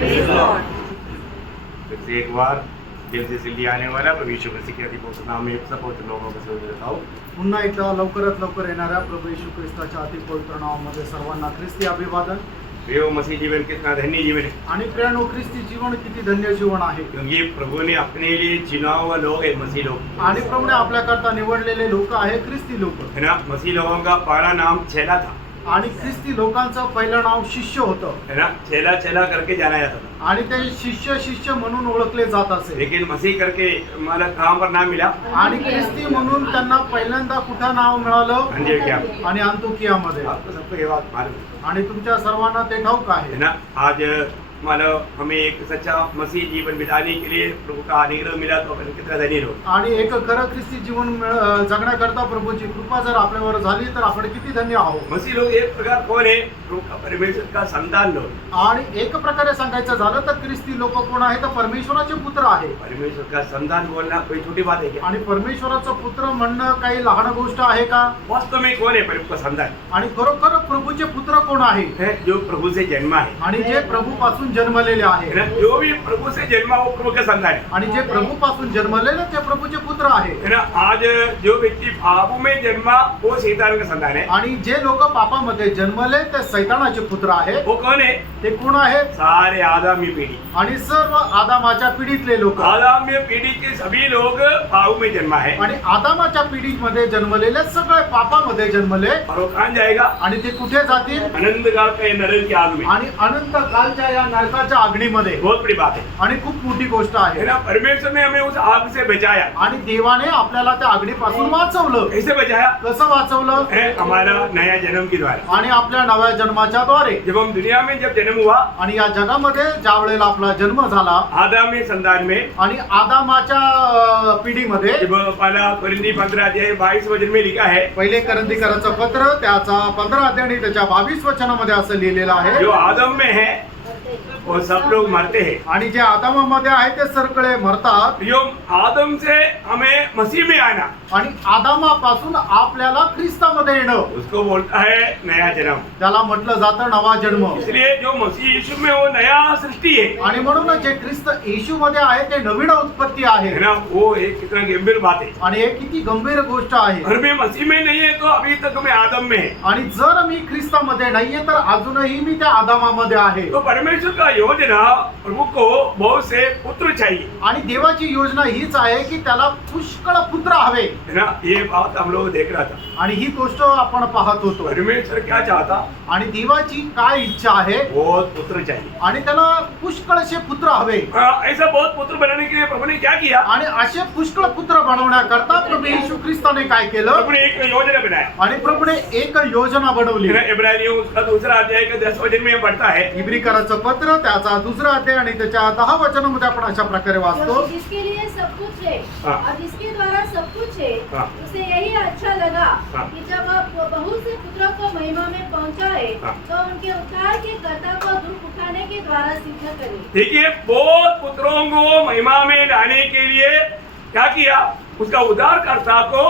फिर से एक बार जल्दी से जल्दी आने वाला प्रभु यीशु मसीह के अधिपति नाम में सब पवित्र लोगों को सलाम देता हूं। पुन्हा एकदा लवकरात लवकर येणाऱ्या प्रभू येशू ख्रिस्ताच्या अति पवित्र नावामध्ये सर्वांना ख्रिस्ती अभिवादन। प्रियो मसीह जीवन कितना धन्य जीवन है, आणि प्रियानो ख्रिस्ती जीवन किती धन्य जीवन आहे, क्योंकि प्रभु ने अपने लिए चुना हुआ लोग है मसीह लोग, आणि प्रभूने आपल्याकरता निवडलेले लोक आहे ख्रिस्ती लोक। है ना। मसीह लोगों का पहला नाम चेला था, आणि ख्रिस्ती लोकांचं पहिलं नाव शिष्य होतं, है ना। चेला चेला करके जाना जाता था, आणि ते शिष्य शिष्य म्हणून ओळखले जात असे। लेकिन मसीह करके हमारा कहाँ पर नाम मिला? आणि ख्रिस्ती म्हणून त्यांना पहिल्यांदा कुठं नाव मिळालं? अंत्योकिया। आणि अंतोकियामध्ये। आपको सबको ये बात मालूम है, आणि तुमच्या सर्वांना ते ठाऊक आहे है ना। आज मानो हमें एक सच्चा मसीह जीवन बिताने के लिए प्रभु का अनुग्रह मिला तो अपन कितना धन्य हो। आणि एक खरं ख्रिस्ती जीवन जगण्याकरता प्रभूची कृपा जर आपल्यावर झाली तर आपण किती धन्य आहोत। मसीह लोग एक प्रकार कौन है? प्रभु का परमेश्वर का संतान लोग। आणि एक प्रकारे सांगायचं झालं तर ख्रिस्ती लोक कोण आहे तर परमेश्वराचे पुत्र आहे। परमेश्वर का संतान बोलना कोई छोटी बात है क्या? आणि परमेश्वराचं पुत्र म्हणणं काही लहान गोष्ट आहे का? वास्तव में कौन है प्रभु का संतान? आणि खरोखर प्रभूचे पुत्र कोण आहे? है जो प्रभु से जन्मा है, आणि जे प्रभू पासून जन्मलेले आहे। है ना। जो भी प्रभु से जन्मा वो प्रभु का संतान है, आणि जे प्रभू पासून जन्मलेले ते प्रभूचे पुत्र आहे। है ना। आज जो व्यक्ति पापों में जन्मा वो शैतान का संतान है। आणि जे लोक पापामध्ये जन्मले ते सैतानाचे पुत्र आहे। वो कौन है? ते कोण आहे? सारे आदमी पीढ़ी। आणि सर्व आदामाच्या पिढीतले लोक। आदमी पीढ़ी के सभी लोग पापों में जन्मा है, आणि आदामाच्या पिढीमध्ये जन्मलेले सगळे पापामध्ये जन्मले। और वो कहाँ जाएगा? आणि ते कुठे जातील? अनंत काल का नरक की आग में। आणि अनंत कालच्या या नरकाच्या अग्नीमध्ये। बहुत बड़ी बात है, आणि खूप मोठी गोष्ट आहे है ना। परमेश्वर ने हमें उस आग से बचाया। आणि देवाने आपल्याला त्या अग्नीपासून वाचवलं। कैसे बचाया? कसं वाचवलं? है हमारा नया जन्म के द्वारा। आणि आपल्या नव्या जन्माच्या द्वारे। जब हम दुनिया में जब जन्म हुआ, आणि या जगामध्ये ज्या वेळेला आपला जन्म झाला आदमी संतान में, आणि आदामाच्या पिढीमध्ये, जब पहला कोरिन्थी 15 अध्याय 22 वचन में लिखा है, पहिले करंथीकरांचं पत्र त्याचा 15 अध्याय आणि त्याच्या 22 वचनामध्ये असं लिहिलेलं आहे, जो आदम में है वो सब लोग मरते हैं। आणि जे आदामामध्ये आहे ते सगळे मरतात। जो आदम से हमें मसीह में आना, आणि आदामापासून आपल्याला ख्रिस्तामध्ये येणं, उसको बोलता है नया जन्म। त्याला म्हटलं जातं नवा जन्म। इसलिए जो मसीह यीशु में वो नया सृष्टि है, आणि म्हणून जे ख्रिस्त येशू मध्ये आहे ते नवीन उत्पत्ती आहे। है ना। वो एक कितना गंभीर बात है। आणि हे किती गंभीर गोष्ट आहे। और मैं मसीह में नहीं है तो अभी तक मैं आदम में है। आणि जर मी ख्रिस्तामध्ये नाहीये तर अजूनही मी त्या आदामामध्ये आहे। तो परमेश्वर का योजना प्रभु को बहुत से पुत्र चाहिए, आणि देवाची योजना हीच आहे की त्याला पुष्कळ पुत्र हवे, है ना। ये बात हम लोग देख रहा था। आणि ही गोष्ट आपण पाहत होतो। परमेश्वर क्या चाहता? आणि देवाची काय इच्छा आहे? बहुत पुत्र चाहिए, आणि त्याला पुष्कळशे पुत्र हवे। ऐसा बहुत पुत्र बनाने के लिए प्रभु ने क्या किया? आणि असे पुष्कळ पुत्र बनवण्याकरता प्रभू येशू ख्रिस्ताने काय केलं? प्रभु ने एक योजना बनाया, आणि प्रभूने एक योजना बनवली। है ना। इब्रानियों उसका दूसरा अध्याय का 10 वचन में पढ़ता है, इब्रिकराचं पत्र त्याचा 2 अध्याय आणि त्याच्या 10 वचनामध्ये आपण अशा प्रकारे वाचतो, जिसके लिए सब कुछ है हाँ। और जिसके द्वारा सब कुछ है, हाँ। उसे यही अच्छा लगा हाँ। कि जब वह बहुत से पुत्रों को महिमा में पहुंचाए, हाँ। तो उनके उद्धार के कर्ता को दुख उठाने के द्वारा सिद्ध करे। देखिए बहुत पुत्रों को महिमा में लाने के लिए क्या किया? उसका उद्धारकर्ता को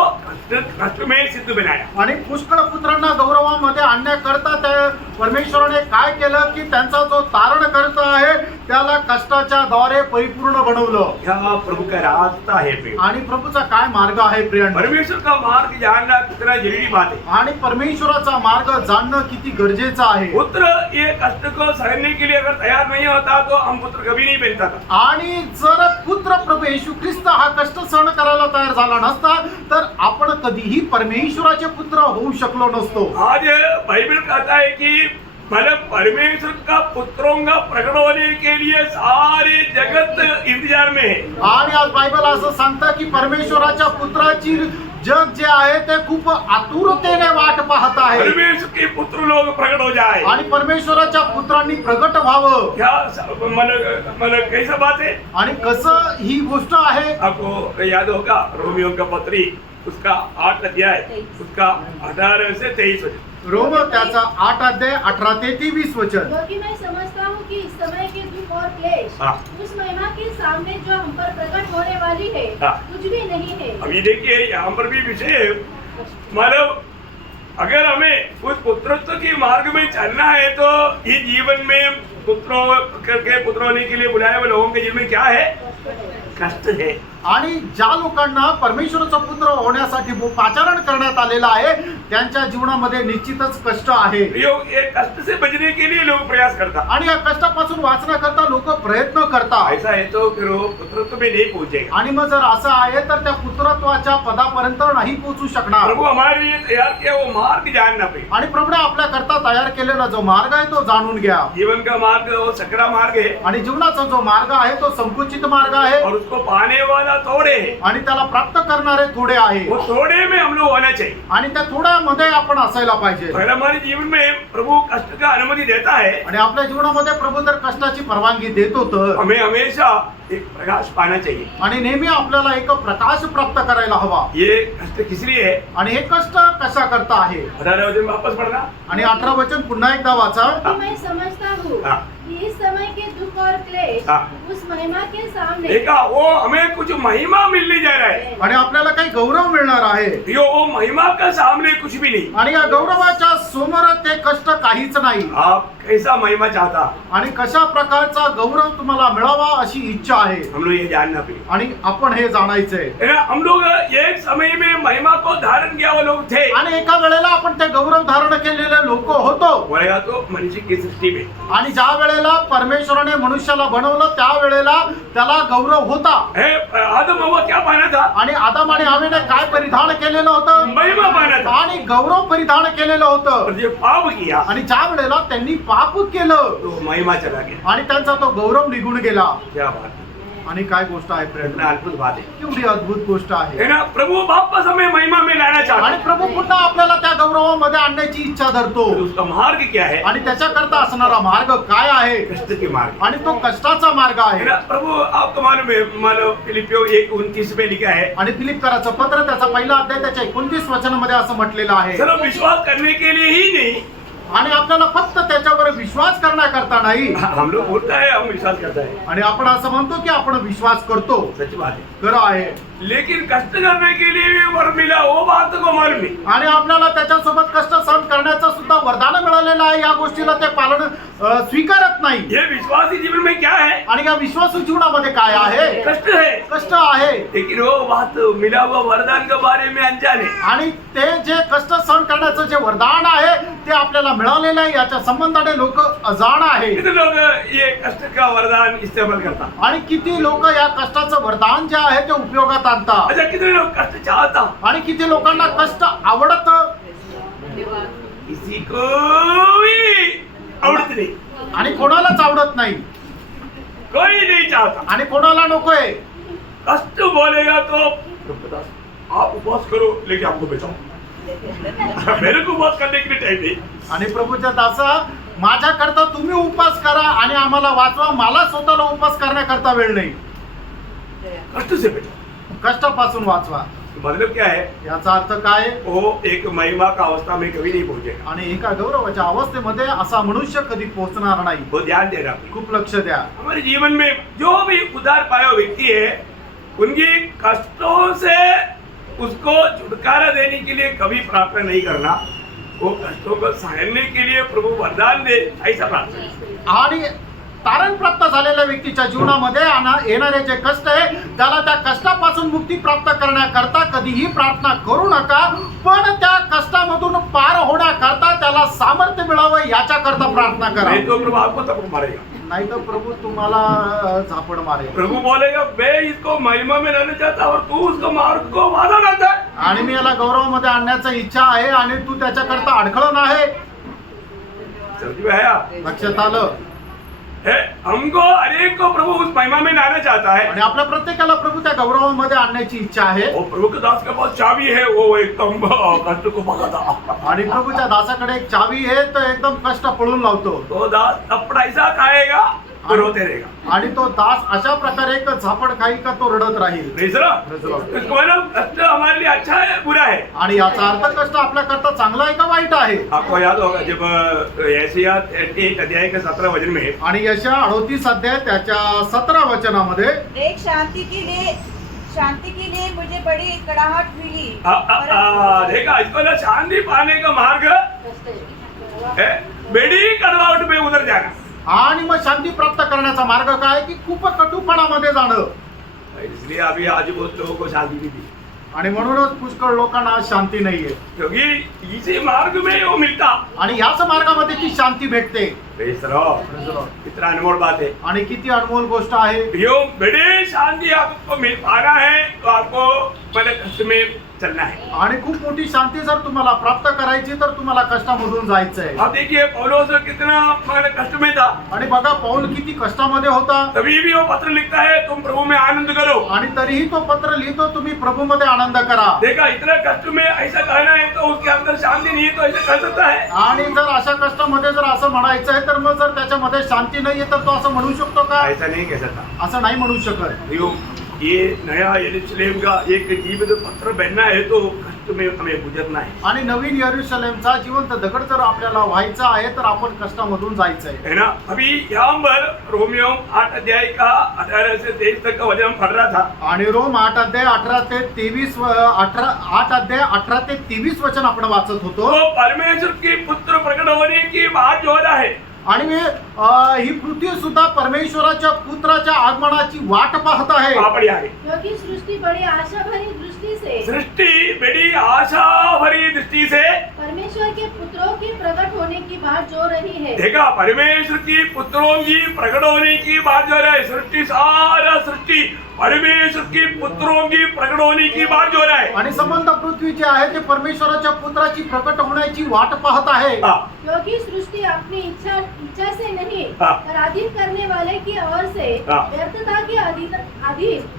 कष्ट में सिद्ध बनाया। आणि पुष्कळ पुत्रांना गौरवामध्ये आणण्याकरता त्या परमेश्वराने काय केलं की त्यांचा जो तारण करता आहे त्याला कष्टाच्या द्वारे परिपूर्ण बनवलं। क्या प्रभु का रास्ता है प्रिय? आणि प्रभूचा काय मार्ग आहे प्रियांनो? परमेश्वर का मार्ग जानना कितना जरूरी बात है। आणि परमेश्वराचा मार्ग जाणणं किती गरजेचं आहे। पुत्र ये कष्ट को सहने के लिए अगर तैयार नहीं होता तो हम पुत्र कभी नहीं बनता था। आणि जर पुत्र प्रभू येशू ख्रिस्त हा कष्ट सहन करायला तयार झाला नसता तर आपण कधीही परमेश्वराचे पुत्र होऊ शकलो नसतो। आज बाइबल कहता है कि मतलब परमेश्वर का पुत्रों का प्रकट होने के लिए सारे जगत इंतजार में है। आणि आज बायबल असं सांगतं की परमेश्वराच्या पुत्राची जग जे आहे ते खूप आतुरतेने वाट पाहत आहे। परमेश्वर के पुत्र लोग प्रकट हो जाए आणि परमेश्वराच्या पुत्रांनी प्रगट व्हावं। क्या मतलब कैसा बात है? आणि कसं ही गोष्ट आहे? आपको याद होगा रोमियो का पत्री उसका 8 अध्याय उसका 18 से 23 वचन। रोम त्याचा 8 अध्याय 18 ते 23 वचन। क्योंकि मैं समझता हूँ कि इस समय के दुख और क्लेश हाँ। उस महिमा के सामने जो हम पर प्रकट होने वाली है, हाँ। कुछ भी नहीं है। अभी देखिए यहाँ पर भी विषय मतलब अगर हमें उस पुत्रत्व के मार्ग में चलना है तो इस जीवन में पुत्रों के पुत्र होने के लिए बुलाए हुए लोगों के जीवन में क्या है? कष्ट है। आणि ज्या लोकांना परमेश्वराचा पुत्र होण्यासाठी पाचारण करण्यात आलेला आहे त्यांच्या जीवनामध्ये निश्चितच कष्ट आहे लोग ये कष्ट से बचने के लिए लोग प्रयास करता। आणि या कष्टापासून वाचण्याकरता लोक प्रयत्न करतात ऐसा है तो फिर वो पुत्रत्व में नहीं पहुंचेगा। आणि मग जर असं आहे तर त्या पुत्रत्वाच्या पदापर्यंत नाही पोहोचू शकणार प्रभु हमारे लिए तैयार किया वो मार्ग जानना पे। आणि प्रभूने आपल्या करता तयार केलेला जो मार्ग आहे तो जाणून घ्या जीवन का मार्ग वो सकरा मार्ग है आणि जीवनाचा जो मार्ग आहे तो संकुचित मार्ग आहे और उसको पाने वाला थोड़े है। आणि त्याला प्राप्त करणारे थोडे आहे वो थोड़े में हम लोग होना चाहिए। आणि त्या थोड्यामध्ये आपण असायला पाहिजे अगर हमारे जीवन में प्रभु कष्ट का अनुमति देता है आणि आपल्या जीवनामध्ये प्रभू जर कष्टाची परवानगी देतो तर हमें हमेशा एक प्रकाश पाना चाहिए। आणि नेहमी आपल्याला एक प्रकाश प्राप्त करायला हवा ये कष्ट किस लिए है? आणि हे कष्ट कशा करता आहे 18 वचन वापस पढ़ना। आणि 18 वचन पुन्हा एकदा वाचा कि मैं समझता हूँ हाँ। कि इस समय के दुख और क्लेश हाँ। उस महिमा के सामने देखा वो हमें कुछ महिमा मिलने जा रहा है। आणि आपल्याला काही गौरव मिळणार आहे यो वो महिमा का सामने कुछ भी नहीं। आणि या गौरवाच्या समोर ते कष्ट काहीच नाही आप कैसा महिमा चाहता? आणि कशा प्रकारचा गौरव तुम्हाला मिळावा अशी इच्छा आहे हम लोग ये जानना पे। आणि आपण हे जाणायचंय है ना, हम लोग एक समय में महिमा को धारण किया वो लोग थे। आणि एका वेळेला आपण ते गौरव धारण केलेले लोक होतो बोलेगा तो मनुष्य की सृष्टि में। आणि ज्या वेळेला परमेश्वराने मनुष्याला बनवलं त्या वेळेला त्याला गौरव होता है आदम हवा क्या पाना था? आणि आदम आणि हवेने काय परिधान केलेलं होतं महिमा पाना था। आणि गौरव परिधान केलेलं होतं और जो पाप किया आणि ज्या वेळेला त्यांनी पाप केलं तो महिमा चला गया। आणि त्यांचा तो गौरव निघून गेला क्या बात है, आणि काय गोष्ट आहे फ्रेंड इतना अद्भुत बात है। केवढी अद्भुत गोष्ट आहे है ना, प्रभु वापस हमें महिमा में लाना चाहता आणि है। प्रभू पुन्हा आपल्याला त्या गौरवामध्ये आणण्याची इच्छा धरतो तो उसका मार्ग क्या है? आणि त्याच्याकरता असणारा मार्ग काय आहे कष्ट के मार्ग। आणि तो कष्टाचा मार्ग है आहे ना, प्रभु आपको मालूम है, मानो फिलिपियो 1:29 में लिखा है, आणि फिलिप्पीकराचं पत्र त्याचा पहिला अध्याय त्याच्या 29 वचनामध्ये असं म्हटलेलं आहे सिर्फ विश्वास करने के लिए ही नहीं। आणि आपल्याला फक्त त्याच्यावर विश्वास करण्याकरता नाही हम लोग बोलता है हम विश्वास करता है, आणि आपण असं म्हणतो की आपण विश्वास करतो सच बात है, खरं आहे लेकिन कष्ट करने के लिए भी वर मिला वो बात को मालूम है। आणि आपल्याला त्याच्यासोबत कष्ट सहन करण्याचं सुद्धा वरदान मिळालेलं आहे या गोष्टीला ते पालन स्वीकारत नाही ये विश्वासी जीवन में क्या है? आणि या विश्वासू जीवनामध्ये काय आहे कष्ट है, कष्ट आहे लेकिन वो बात मिला हुआ वरदान के बारे में अनजान है। आणि ते जे कष्ट सहन करण्याचं जे वरदान आहे ते आपल्याला मिळालेलं आहे याच्या संबंधाने लोक अजाण आहे कितने लोग ये कष्ट का वरदान इस्तेमाल करता? आणि किती लोक या कष्टाचं वरदान जे आहे ते उपयोगात आणतात अच्छा, कितने लोग कष्ट चाहता? आणि किती लोकांना कष्ट आवडत किसी को भी आवड़त नहीं, आणि कोणालाच आवडत नाही कोई नहीं चाहता। आणि कोणाला नकोय कष्ट बोलेगा तो आप उपवास करो लेकिन आपको बचाओ। मेरे को उपवास करने के लिए टाइम नहीं। आणि प्रभूच्या दासा माझ्या करता तुम्ही उपवास करा आणि आम्हाला वाचवा मला स्वतःला उपवास करण्याकरता वेळ नाही कष्ट से बचाओ। कष्टापासून वाचवा मतलब क्या है? याचा अर्थ काय वो एक महिमा का अवस्था में कभी नहीं पहुंचेगा। आणि एका गौरवाच्या अवस्थेमध्ये असा मनुष्य कधी पोहोचणार नाही वो ध्यान देना। खूप लक्ष द्या हमारे जीवन में जो भी उद्धार पाया व्यक्ति है उनकी कष्टों से उसको छुटकारा देने के लिए कभी प्रार्थना नहीं करना, वो कष्टों को सहने के लिए प्रभु वरदान दे ऐसा प्रार्थना। आणि तारण प्राप्त झालेल्या व्यक्तीच्या जीवनामध्ये येणारे जे कष्ट आहे त्याला त्या कष्टापासून मुक्ती प्राप्त करण्याकरता कधीही प्रार्थना करू नका, पण त्या कष्टामधून पार होण्याकरता त्याला सामर्थ्य मिळावं याच्याकरता प्रार्थना करा। नहीं तो प्रभु आपको तब मारेगा। नाही तर प्रभू तुम्हाला झापड मारेल प्रभु बोलेगा मैं इसको महिमा में रहना चाहता और तू उसको मार्ग को वादा करता है। आणि मी याला गौरवामध्ये आणण्याची इच्छा आहे आणि तू त्याच्याकरता अडखळण आहे समझ में आया? लक्षात आलं है, हमको अनेक को प्रभु उस महिमा में लाना चाहता है। आणि आपल्या प्रत्येकाला प्रभू त्या गौरवामध्ये आणण्याची इच्छा आहे वो प्रभु के दास के पास चाबी है, वो एकदम कष्ट को भगाता। आणि प्रभूच्या दासाकडे एक चावी आहे तो एकदम कष्ट पळून लावतो तो दास थप्पड़ ऐसा खाएगा तो रोते रहेगा। आणि तो दास अशा प्रकारे एक झापड खाई का तो रडत राहील तीसरा, इसको मतलब कष्ट हमारे लिए अच्छा है बुरा है? आणि याचा अर्थ कष्ट आपल्या करता चांगला आहे का वाईट आहे? आपको याद होगा जब यशायाह 1 अध्याय के 17 वचन में, आणि यशा 38 अध्याय त्याच्या 17 वचनामध्ये एक शांति के लिए मुझे बड़ी कड़ाहट मिली। देखा इसको ना शांति पाने का मार्ग है बड़ी कड़वाहट में उतर जाना। आणि मग शांती प्राप्त करण्याचा मार्ग काय की खूप कटुपणामध्ये जाणं. इसलिए अभी आज बहुत लोगों को शांति भी दी, आणि म्हणूनच पुष्कळ लोकांना आज शांती नाहीये. क्योंकि इसी मार्ग में वो मिलता. आणि ह्याच मार्गामध्ये ती शांती भेटते. Praise the Lord. कितना अनमोल बात है. आणि किती अनमोल गोष्ट आहे. यो बड़ी शांति आपको मिल पाना है तो आपको बड़े कष्ट में चलना है. आणि खूप मोठी शांती जर तुम्हाला प्राप्त करायची तर तुम्हाला कष्टामधून जायचंय. अब देखिए पौलुस कितना मतलब कष्ट में था. आणि बघा पौल किती कष्टामध्ये होता. तभी भी वो पत्र लिखता है तुम प्रभु में आनंद करो. आणि तरीही तो पत्र लिहितो तुम्ही प्रभूमध्ये आनंद करा. देखा इतना कष्ट में ऐसा कहना है तो उसके अंदर शांति नहीं है तो ऐसा कर सकता है. आणि जर अशा कष्टामध्ये जर असं म्हणायचं आहे तर मग जर त्याच्यामध्ये शांती नाहीये तर तो असं म्हणू शकतो का? ऐसा नहीं कह सकता. असं नाही म्हणू शकत. यो ये नया यरूशलेम का एक जीवित पत्र बनना है तो कष्ट में हमें गुजरना है. आणि नवीन यरूशलेमचा जिवंत दगड जर आपल्याला व्हायचा आहे तर आपण कष्टामधून जायचंय. है ना. अभी यहाँ पर रोमियो 8 अध्याय का 18 से 23 तक का वचन पढ़ रहा था. आणि रोम 8 अध्याय 18 ते 23 8 अध्याय 18 ते 23 वचन आपण वाचत होतो. तो परमेश्वर की पुत्र प्रकट होने की बात जो हो रहा है. आणि ही पृथ्वी सुद्धा परमेश्वराच्या पुत्राच्या आगमनाची वाट पाहत आहे. पढ़ी आगे. क्योंकि सृष्टि बड़ी आशा भरी दृष्टि से सृष्टि बड़ी आशा भरी दृष्टि से परमेश्वर के पुत्रों के प्रकट होने की बात जो रही है. देखा परमेश्वर की पुत्रों की प्रकट होने की बात जो है. सृष्टि सारा सृष्टि परमेश्वर की पुत्रों की प्रकट होने की बात जो है. आणि संबंध पृथ्वी जे आहे ते परमेश्वराच्या पुत्राची प्रकट होण्याची वाट पाहत आहे. क्योंकि सृष्टि अपनी इच्छा से नहीं हाँ। पर अधीन करने वाले की ओर से हाँ। व्यर्थता के अधीन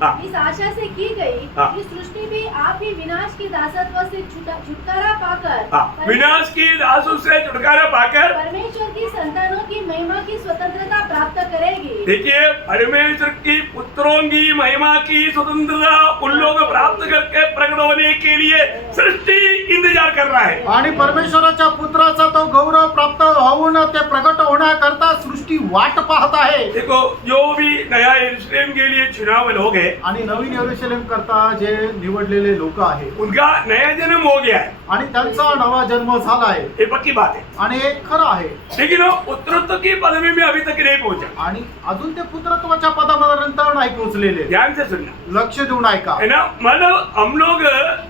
हाँ। इस आशा से की गई हाँ। कि सृष्टि भी आप ही विनाश की दासत्व से छुटकारा पाकर विनाश की दासों से छुटकारा पाकर परमेश्वर की संतानों की महिमा की स्वतंत्रता प्राप्त करेगी. देखिए परमेश्वर की पुत्रों की महिमा की स्वतंत्रता उन लोग प्राप्त करके प्रकट होने के लिए सृष्टि इंतजार कर रहा है. आणि परमेश्वराच्या पुत्राचा तो गौरव प्राप्त होऊन ते प्रकट होण्याकरता सृष्टी वाट पाहत आहे. देखो जो भी नया यरूशलेम के लिए चुनाव लोग हैं आणि नवीन यरूशलेम करता जे निवडलेले लोक आहेत उनका नया जन्म हो गया है. आणि त्यांचा नवा जन्म झाला आहे. ये पक्की बात है. आणि हे खरं आहे. लेकिन वो पुत्रत्व की पदवी में अभी तक नहीं पहुंचा. आणि अजून ते पुत्रत्वाच्या पदापर्यंत नाही पोहोचलेले. ध्यान से सुनना. लक्ष देऊन ऐका. है ना. मतलब हम लोग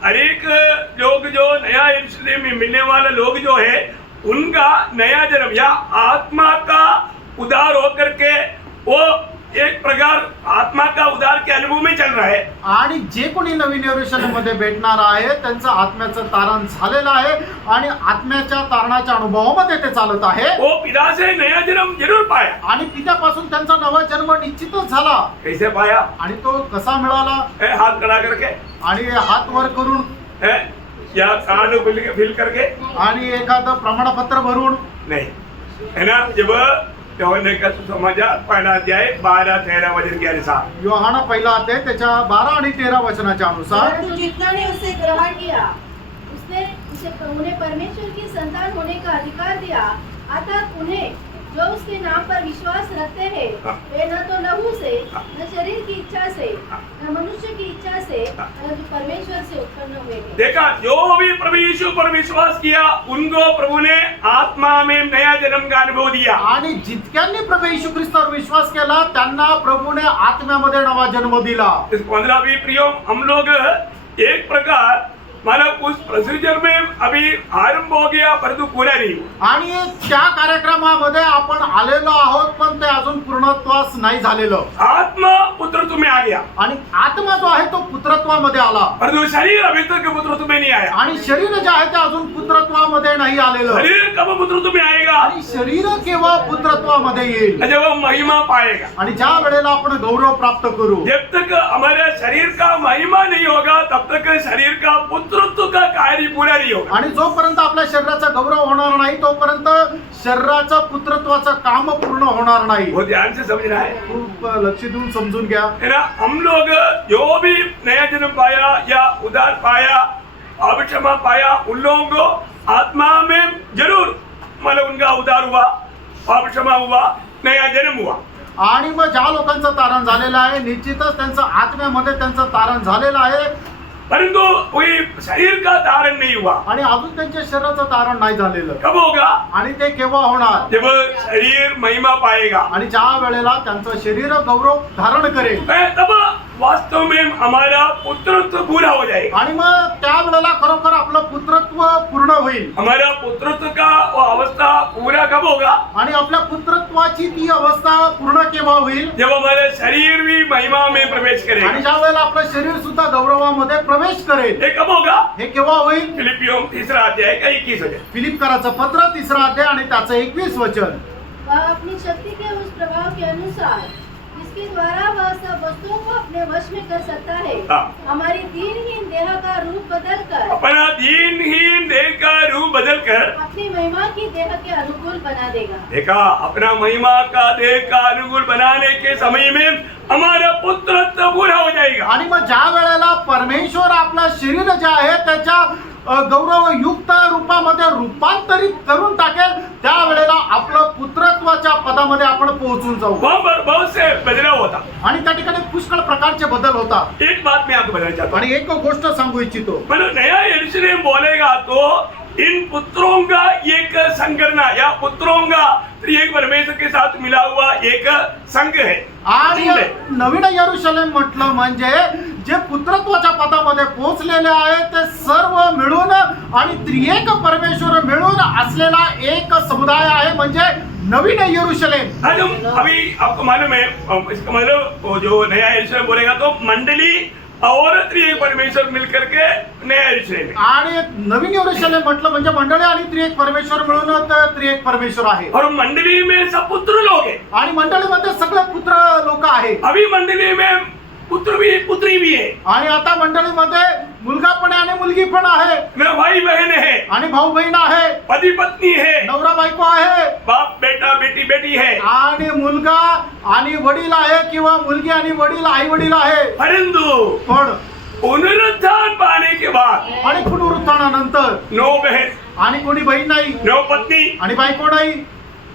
अनेक लोग जो नया यरूशलेम में मिलने वाले लोग जो है उनका नया जन्म या आत्मा का उदार होकर के वो एक प्रकार आत्मा का उदार के अनुभव में चल रहा है. आणि जे कोणी नवीन यरूशलेम मध्ये भेटणार आहे त्यांचं आत्म्याचं तारण झालेलं आहे आणि आत्म्याच्या तारणाच्या अनुभवामध्ये ते चालत आहे. वो पिता से नया जन्म जरूर पाया. आणि पित्यापासून त्यांचा नवा जन्म निश्चितच झाला. कैसे पाया. आणि तो कसा मिळाला. हाथ खड़ा करके आणि हात वर करून है या कार्ड फिल करके आणि एखादं प्रमाणपत्र भरून नहीं. है ना. जब योहन्ने का सुसमाचार पहला अध्याय 12-13 वचन के अनुसार. योहाना पहिला अध्याय त्याच्या 12 आणि 13 वचनाच्या अनुसार परंतु जितना ने उसे ग्रहण किया उसने उन्हें परमेश्वर की संतान होने का अधिकार दिया. अर्थात उन्हें जो उसके नाम पर विश्वास रखते हैं वे न तो लहू से न शरीर की इच्छा से न मनुष्य की इच्छा से परंतु परमेश्वर से उत्पन्न हुए हैं. देखा जो भी प्रभु यीशु पर विश्वास किया उनको प्रभु ने आत्मा में नया जन्म का अनुभव दिया. आणि जितक्यांनी प्रभू येशू ख्रिस्तावर विश्वास केला त्यांना प्रभूने आत्म्यामध्ये नवा जन्म दिला. इस 15वीं प्रियो हम लोग एक प्रकार मतलब उस प्रोसीजर में अभी आरंभ हो गया परंतु पूरा नहीं हुआ. आणि त्या कार्यक्रमामध्ये आपण आलेलो आहोत पण ते अजून पूर्णत्वास नाही झालेलं. आत्मा पुत्रत्व में आ गया आणि आत्मा जो आहे तो पुत्रत्वामध्ये आला. परंतु शरीर अभी तक पुत्रत्व में नहीं आया. आणि शरीर जे आहे ते अजून पुत्रत्वामध्ये नाही आलेलं. शरीर कब पुत्रत्व में आएगा. आणि शरीर केव्हा पुत्रत्वामध्ये येईल. जब वो महिमा पाएगा. आणि ज्या वेळेला आपण गौरव प्राप्त करू. जब तक हमारे शरीर का महिमा नहीं होगा तब तक शरीर का पुत्रत्व का कार्य पूरा नहीं होगा. आणि जोपर्यंत आपल्या शरीराचा गौरव होणार नाही तोपर्यंत शरीराचं पुत्रत्वाचं काम पूर्ण होणार नाही. वो ध्यान से समझना है. खूप लक्ष देऊन समजून घ्या. है ना. हम लोग जो भी नया जन्म पाया या उदार पाया और क्षमा पाया उन लोगों को आत्मा में जरूर मतलब उनका उदार हुआ और क्षमा हुआ नया जन्म हुआ. आणि मग ज्या लोकांचं तारण झालेलं आहे निश्चितच त्यांचं आत्म्यामध्ये त्यांचं तारण झालेलं आहे. परंतु कोई शरीर का धारण नहीं हुआ। आणि अजून त्यांच्या शरीराचं धारण नाही झालेलं. कब होगा? आणि ते केव्हा होणार? जब शरीर महिमा पाएगा, आणि ज्या वेळेला त्यांचं शरीर गौरव धारण करेल, तब वास्तव में हमारा पुत्रत्व पूरा हो जाएगा। आणि मग त्या वेळेला खरोखर आपलं पुत्रत्व पूर्ण होईल. हमारा पुत्रत्व का वो अवस्था पूरा कब होगा? आणि आपल्या पुत्रत्वाची ती अवस्था पूर्ण केव्हा होईल? जब हमारा शरीर भी महिमा में प्रवेश आणि करेगा। ज्या वेळेला आपलं शरीर सुद्धा गौरवामध्ये प्रवेश करेल. ये कब होगा? हे केव्हा होईल? फिलिपियों 3 अध्याय का 21 वचन। फिलिपकराचं पत्र 3 अध्याय आणि त्याचं 21 वचन. वह अपनी शक्ति के उस प्रभाव के अनुसार जिसके द्वारा वह सब वस्तुओं को अपने वश में कर सकता है, हाँ। हमारी दीनहीन देह का रूप बदलकर अपना दीनहीन देह का रूप बदलकर, अपनी महिमा की देह के अनुकूल बना देगा। देखा, अपना महिमा का देह का अनुकूल बनाने के समय में हमारा पुत्रत्व पूरा हो जाएगा। आणि मग ज्या वेळेला परमेश्वर आपलं शरीर जे आहे त्याच्या गौरवयुक्त रूपामध्ये रूपांतरित करून टाकेल, त्यावेळेला आपलं पुत्रत्वाच्या पदामध्ये आपण पोहोचून जाऊ. वहाँ पर बहुत से बदलाव होता। आणि त्या ठिकाणी पुष्कळ प्रकारचे बदल होतात. एक बात मैं आपको बताना चाहता हूँ, आणि एक गोष्ट सांगू इच्छितो. मतलब नया यरूशलेम बोलेगा तो इन पुत्रों का एक संगठना या पुत्रों का एक परमेश्वर के साथ मिला हुआ एक संघ है। आणि नवीन यरूशलेम म्हटलं म्हणजे जे पुत्रत्वाच्या पदामध्ये पोहोचलेले आहे ते सर्व मिळून आणि त्रिएक परमेश्वर मिळून असलेला एक समुदाय आहे, म्हणजे नवीन यरूशलेम. आज हम अभी आपको मालूम है, इसका मतलब वो जो नया यरूशलेम बोलेगा तो मंडली और त्रिएक परमेश्वर मिलकर के नया यरूशलेम है। आणि नवीन यरूशलेम म्हटलं म्हणजे मंडळी आणि त्रिएक परमेश्वर मिळून त्रिएक परमेश्वर आहे. और मंडली में सब पुत्र लोग हैं। आणि मंडळीमध्ये सगळे पुत्र लोक आहे. अभी मंडली में पुत्र भी पुत्री भी है, आणि आता मंडळीमध्ये मुलगा पण आहे आणि मुलगी पण आहे. मेरा भाई बहन है, आणि भाऊ बहीण आहे. पति पत्नी है, नवरा बायको आहे. बाप बेटा बेटी बेटी है। आणि मुलगा आणि वडील आहे किंवा मुलगी आणि वडील आई वडील आहे. परंतु पण पुनरुत्थान पाने के बाद आणि पुनरुत्थानानंतर नो बहन, आणि कोणी बहीण नाही नो पत्नी, आणि बायको नाही.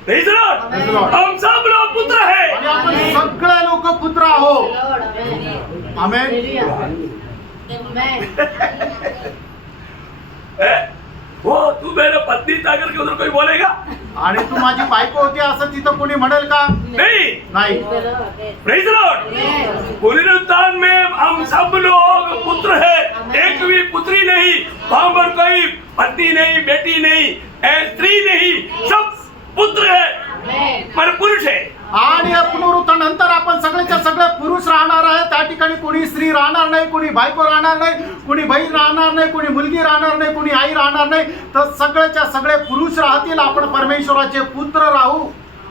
Praise the Lord. Amen. हम सब लोग पुत्र आणि हैं। आपण सगळे लोक पुत्र आहोत. Lord, amen. आमेन. Hallelujah. Amen. वो तू मेरा पत्नी था करके उधर कोई बोलेगा? आणि तू माझी बायको होती असं तिथं कोणी म्हणेल का? नहीं। नाही. Praise the Lord. पुनरुत्थान में हम सब लोग पुत्र हैं, एक भी पुत्री नहीं, वहाँ पर कोई पत्नी नहीं, बेटी नहीं, स्त्री नहीं, सब पुत्र है, पर पुरुष है। आणि या पुनरुत्थानानंतर आपण सगळेच्या सगळे पुरुष राहणार आहे. त्या ठिकाणी कोणी स्त्री राहणार नाही, कोणी बायको राहणार नाही, कोणी बहीण राहणार नाही, कोणी मुलगी राहणार नाही, कोणी आई राहणार नाही, तर सगळेच्या सगळे पुरुष राहतील. आपण परमेश्वराचे पुत्र राहू.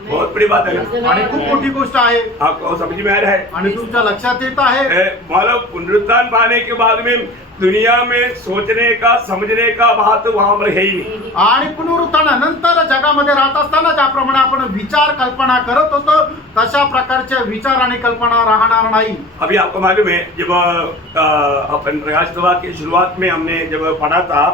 बहुत बड़ी बात है, आणि खूप मोठी गोष्ट आहे. आपको समझ में आ रहा है? आणि तुमच्या लक्षात येत आहे. मतलब पुनरुत्थान पाने के बाद में दुनिया में सोचने का समझने का बात वहां पर है ही नहीं। आणि पुनरुत्थानानंतर जगामध्ये राहत असताना ज्याप्रमाणे आपण विचार कल्पना करत होतो तशा प्रकारचे विचार आणि कल्पना राहणार नाही. अभी आपको मालूम है, जब अपन प्रकाशोत्सव की शुरुआत में हमने जब पढ़ा था,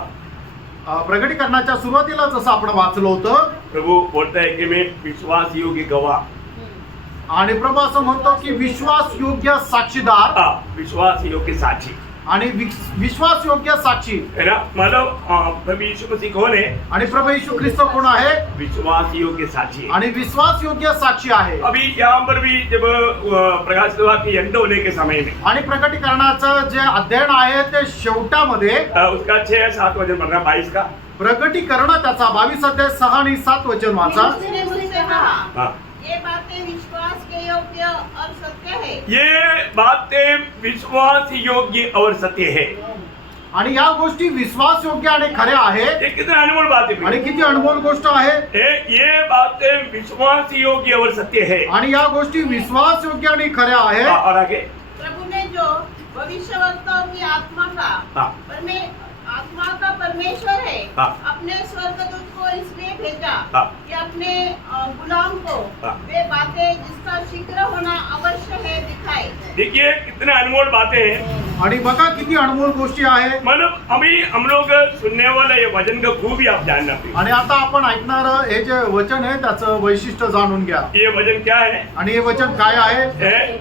प्रगटीकरणाच्या सुरुवातीला जसं आपण वाचलं होतं, प्रभु बोलता है कि मैं विश्वास योग्य गवाह, आणि प्रभू असं म्हणतो की विश्वास योग्य साक्षीदार विश्वास योग्य साक्षी आणि विश्वास योग्य साक्षी है ना। मतलब प्रभु यीशु मसीह कौन है? आणि प्रभू येशू ख्रिस्त कोण आहे? विश्वास योग्य साक्षी है। आणि विश्वास योग्य साक्षी आहे. अभी यहाँ पर भी जब प्रकाशोत्सव की एंड होने के समय में आणि प्रगटीकरणाचं जे अध्ययन आहे ते शेवटामध्ये उसका 6-7 वचन पढ़ना, 22 का। प्रगटीकरण त्याचा 22 अध्याय 6 आणि 7 वचन वाचा. उसने मुझसे कहा, हाँ, ये बातें विश्वास के योग्य और सत्य है। ये बातें विश्वास योग्य और सत्य है। आणि या गोष्टी विश्वास योग्य आणि खऱ्या आहेत. ये कितना अनमोल बात है। आणि किती अनमोल गोष्ट आहे. ये बातें विश्वास योग्य और सत्य है। आणि या गोष्टी विश्वास योग्य आणि खऱ्या आहेत. और आगे, प्रभु ने जो भविष्यवक्ताओं की आत्मा का परमेश्वर है, हाँ। अपने स्वर्गदूत को इसलिए भेजा हाँ। कि अपने गुलाम को हाँ। वे बातें जिसका शीघ्र होना अवश्य है दिखाए। देखिए कितने अनमोल बातें हैं। आणि बघा किती अनमोल गोष्टी आहेत. मतलब अभी हम लोग सुनने वाला ये वचन का खूब ही आप जानना चाहिए। आणि आता आपण ऐकणार हे जे वचन आहे त्याचं वैशिष्ट्य जाणून घ्या. ये वचन क्या है? आणि हे वचन काय आहे?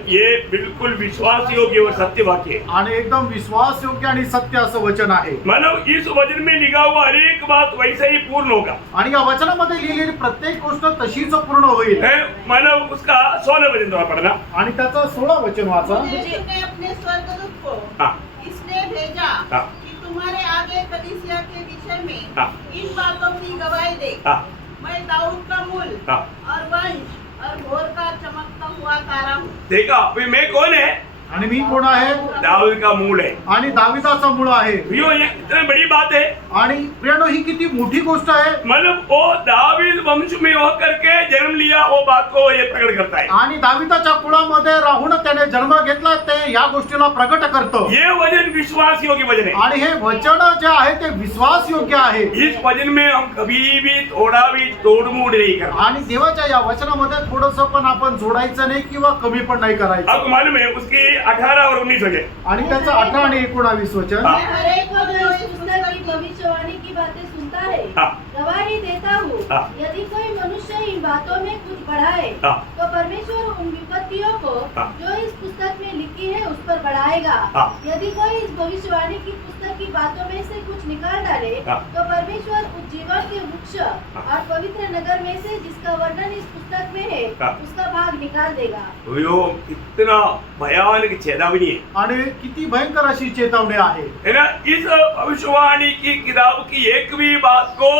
ये बिल्कुल विश्वास योग्य और सत्य वाक्य है। आणि एकदम विश्वासयोग्य आणि सत्य असं वचन आहे. मतलब इस वचन में लिखा हुआ हर एक बात वैसे ही पूर्ण होगा। आणि या वचनामध्ये लिहिलेली प्रत्येक गोष्ट तशीच पूर्ण होईल. मतलब उसका 16 वचन थोड़ा पढ़ना। आणि त्याचं 16 वचन वाचा. उसने अपने स्वर्गदूत को हाँ। इसलिए भेजा हाँ। कि तुम्हारे आगे कलीसिया के विषय में हाँ। इन बातों की गवाही दे। हाँ। मैं दाऊद का मूल हाँ। और वंश और भोर का चमकता हुआ तारा हूँ। देखा अभी मैं कौन है? आणि मी कोण आहे? दाऊद का मूल है। आणि दाविदाचा मूळ आहे. यो ये इतनी बड़ी बात है। आणि प्रियानो ही किती मोठी गोष्ट आहे. मतलब वो दावीद वंश में होकर के जन्म लिया वो बात को ये प्रकट करता है। आणि दाविदाच्या कुळामध्ये राहून त्याने जन्म घेतला ते या गोष्टीला प्रकट करतो. ये वचन विश्वास योग्य वचन है। आणि हे वचन जे आहे ते विश्वास योग्य आहे. इस वचन में हम कभी भी थोड़ा भी तोड़मोड़ नहीं करना। आणि देवाच्या या वचनामध्ये थोडस पण आपण जोडायचं नाही किंवा कमी पण नाही करायचं. आपको मालूम है उसकी 18 और 19 वचन। आणि त्याचं 18 आणि 19 वचन. हाँ। मैं हर एक को जो इस पुस्तक की भविष्यवाणी की बातें सुनता है हाँ। गवाही देता हूँ। हाँ। यदि कोई मनुष्य इन बातों में कुछ बढ़ाए हाँ। तो परमेश्वर उन विपत्तियों को हाँ। जो इस पुस्तक में लिखी है उस पर बढ़ाएगा। हाँ। यदि कोई इस भविष्यवाणी की पुस्तक की बातों में से कुछ निकाल डाले हाँ। तो परमेश्वर उस जीवन के वृक्ष और पवित्र नगर में से जिसका वर्णन इस पुस्तक में है हाँ। उसका भाग निकाल देगा। तो यो इतना भयानक चेतावनी है। आणि किती भयंकर अशी चेतावणी आहे. है ना? इस भविष्यवाणी की किताब की एक भी बात को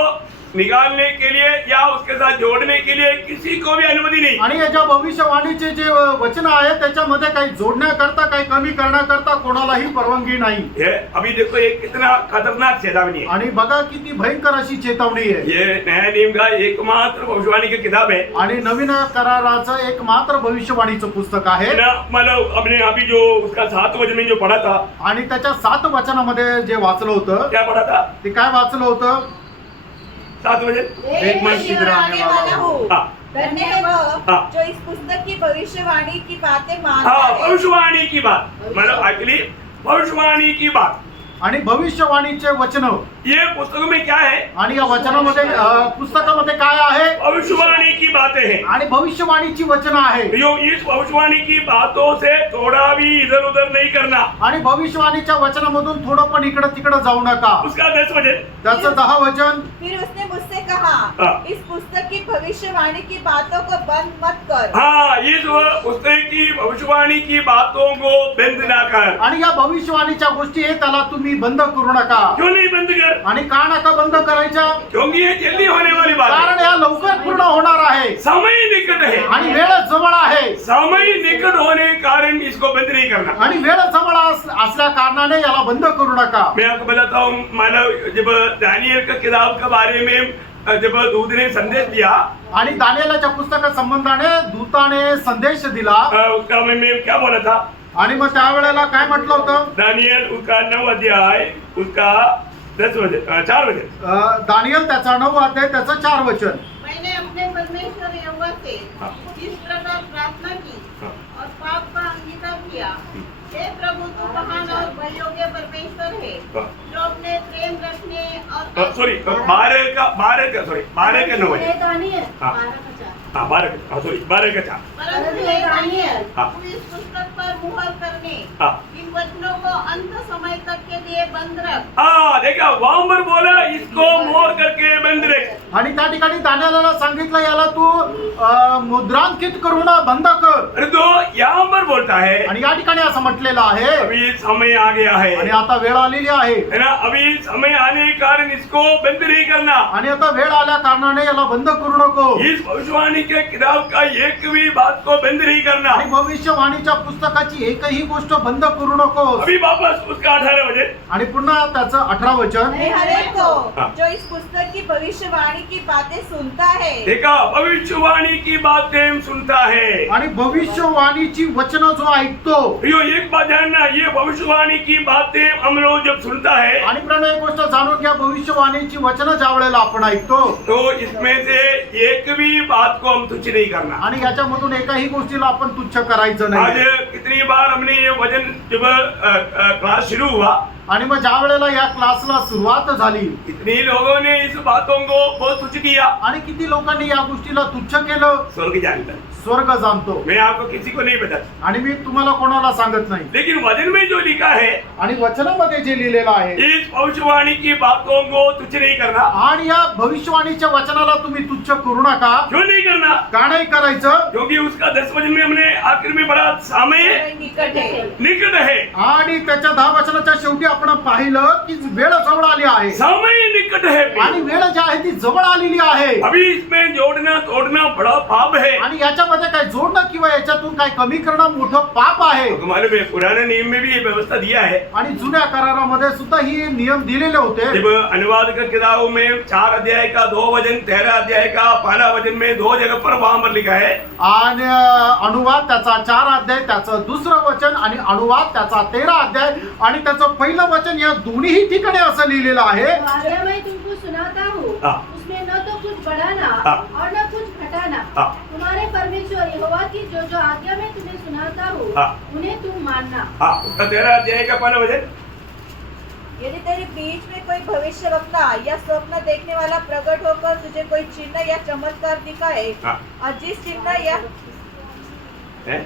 निकालने के लिए या उसके साथ जोड़ने के लिए किसी को भी अनुमति नहीं। आणि याच्या भविष्यवाणीचे जे वचन आहे त्याच्यामध्ये काही जोडण्याकरता काही कमी करण्याकरता कोणालाही परवानगी नाही. ये अभी देखो ये कितना खतरनाक चेतावनी है। आणि बघा किती भयंकर अशी चेतावणी आहे. ये नया नियम का एकमात्र भविष्यवाणी की किताब है। आणि नवीन कराराचं एकमात्र भविष्यवाणीचं पुस्तक आहे. है ना? मतलब हमने अभी जो उसका 7 वचन में जो पढ़ा था, आणि त्याच्या 7 वचनामध्ये जे वाचलं होतं क्या पढ़ा था? ते काय वाचलं होतं? 7 वचन। एक मन शीघ्र आने वाला हूँ। हाँ। धन्य है वह हाँ। जो इस पुस्तक की भविष्यवाणी की बातें हाँ, मानता है। भविष्यवाणी की बात मतलब एक्चुअली भविष्यवाणी की बात। आणि भविष्यवाणीचे वचन. ये पुस्तक में क्या है? आणि या वचनामध्ये पुस्तकामध्ये काय आहे? भविष्यवाणी की बातें हैं। आणि भविष्यवाणीची वचन आहे. यो इस भविष्यवाणी की बातों से थोड़ा भी इधर उधर नहीं करना। आणि भविष्यवाणीच्या वचनामधून थोडं पण इकडं तिकडं जाऊ नका. उसका 10 वचन। त्याचं 10 वचन. फिर उसने मुझसे कहा हाँ। इस पुस्तक की भविष्यवाणी की बातों को बंद मत कर। हाँ, इस पुस्तक की भविष्यवाणी की बातों को बंद ना कर। आणि या भविष्यवाणीच्या गोष्टी आहे त्याला तुम्ही बंद करू नका. क्यों नहीं बंद कर? आणि का नका बंद करायच्या? क्योंकि ये जल्दी होने वाली बात कारण है। या लवकर पूर्ण होणार आहे. समय निकट है। आणि वेळ जवळ आहे. समय निकट होने के कारण इसको बंद नहीं करना। आणि वेळ जवळ असल्या कारणाने याला बंद करू नका. मैं आपको बताता हूँ, मानव जब दानियल का किताब के बारे में जब दूत ने संदेश दिया, आणि दानिएलाच्या पुस्तका संबंधाने दूताने संदेश दिला. उसका मैं क्या बोला था? आणि मग त्यावेळेला काय म्हटलं होतं? दानियल उसका 9 अध्याय उसका 10 वचन 4 वचन। दानिएल त्याचा 9 अध्याय त्याचं 4 वचन. मैंने अपने परमेश्वर यहोवा से हाँ। इस प्रकार प्रार्थना की हाँ। और पाप का अंगीकार किया। हे प्रभु तू महान और बलयोग्य परमेश्वर है हाँ। जो अपने प्रेम रखने और सॉरी 12 का 9 वचन। दानिएल हाँ। 12 का 4। हाँ 12 का 4। परंतु हे दानिएल हाँ। तू इस पुस्तक पर मुहर करने हाँ। इन वचनों को अंत समय तक के लिए बंद रख। हाँ देखा वहां पर बोला इसको मोर करके बंद रख। आणि त्या ठिकाणी दानिएलाला सांगितलं याला तू मुद्रांकित करून बंद कर. अरे तो यहाँ पर बोलता है आणि या ठिकाणी असं म्हटलेलं आहे. अभी समय आ गया है। आणि आता वेळ आलेली आहे. है ना? अभी समय आने के कारण इसको बंद नहीं करना। आणि आता वेळ आल्या कारणाने याला बंद करू नको. इस भविष्यवाणी के किताब का एक भी बात को बंद नहीं करना। आणि भविष्यवाणीच्या पुस्तकाची एकही गोष्ट बंद करू नको. अभी वापस उसका 18 वचन। आणि पुन्हा त्याचं 18 वचन. मैं हर एक को हाँ। जो इस पुस्तक की भविष्यवाणी की बातें सुनता है। देखा भविष्यवाणी की बातें सुनता है। आणि भविष्यवाणीची वचन जो ऐकतो. प्रियो, एक बात जानना, ये भविष्यवाणी की बातें हम लोग जब सुनता है आणि प्रणव एक गोष्ट जाणून घ्या, भविष्यवाणीची वचनं ज्या वेळेला आपण ऐकतो तो इसमें से एक भी बात को हम तुच्छ नहीं करना. आणि याच्यामधून एकाही गोष्टीला आपण तुच्छ करायचं आज नाही. कितनी बार हमने ये वचन जब क्लास शुरू हुआ, आणि मग ज्या वेळेला या क्लासला सुरुवात झाली कितनी लोगों ने इस बातों को बहुत तुच्छ किया. आणि किती लोकांनी या गोष्टीला तुच्छ केलं. स्वर्ग जानता है, स्वर्ग जाणतो. मैं आपको किसी को नहीं बताता, आणि मी तुम्हाला कोणाला सांगत नाही. लेकिन वचन में जो लिखा है, आणि वचनामध्ये जे लिहिलेलं आहे इस भविष्यवाणी की बातों को तुच्छ नहीं करना. आणि या भविष्यवाणीच्या वचनाला तुम्ही तुच्छ करू नका. क्यों नहीं करना? का नाही करायचं? क्योंकि उसका 10 वचन में हमने आखिर में बड़ा समय निकट है. निकट है. आणि त्याच्या 10 वचनाच्या शेवटी आपण पाहिलं की वेळ जवळ आली आहे. समय निकट है. आणि वेळ जी आहे ती जवळ आलेली आहे. अभी इसमें जोड़ना तोड़ना बड़ा पाप है. आणि याच्यामध्ये काय जोडणं किंवा याच्यातून काय कमी करणं मोठं पाप आहे. तो मालूम है, पुराने नियम में भी ये व्यवस्था दिया है. आणि जुन्या करारामध्ये सुद्धा ही नियम दिलेले होते. जब अनुवाद का किताबों में 4 अध्याय का 2 वचन, 13 अध्याय का पहला वचन में 2 जगह पर वहां पर लिखा है. आणि अनुवाद त्याचा 4 अध्याय, त्याचं दुसरं वचन, आणि अनुवाद त्याचा 13 अध्याय आणि त्याचं पहिलं वचन, या दोन्ही ठिकाणी असं लिहिलेलं आहे. जो आज्ञा मैं तुमको सुनाता हूँ हाँ। उसमें न तो कुछ बढ़ाना हाँ। और न कुछ घटाना. हाँ। तुम्हारे परमेश्वर यहोवा की जो जो आज्ञा मैं तुम्हें सुनाता हूँ हाँ। उन्हें तुम मानना. हाँ, उसका 13 अध्याय का पहला वचन. यदि तेरे बीच में कोई भविष्यवक्ता या स्वप्न देखने वाला प्रकट होकर तुझे कोई चिन्ह या चमत्कार दिखाए, हाँ. और जिस चिन्ह या है?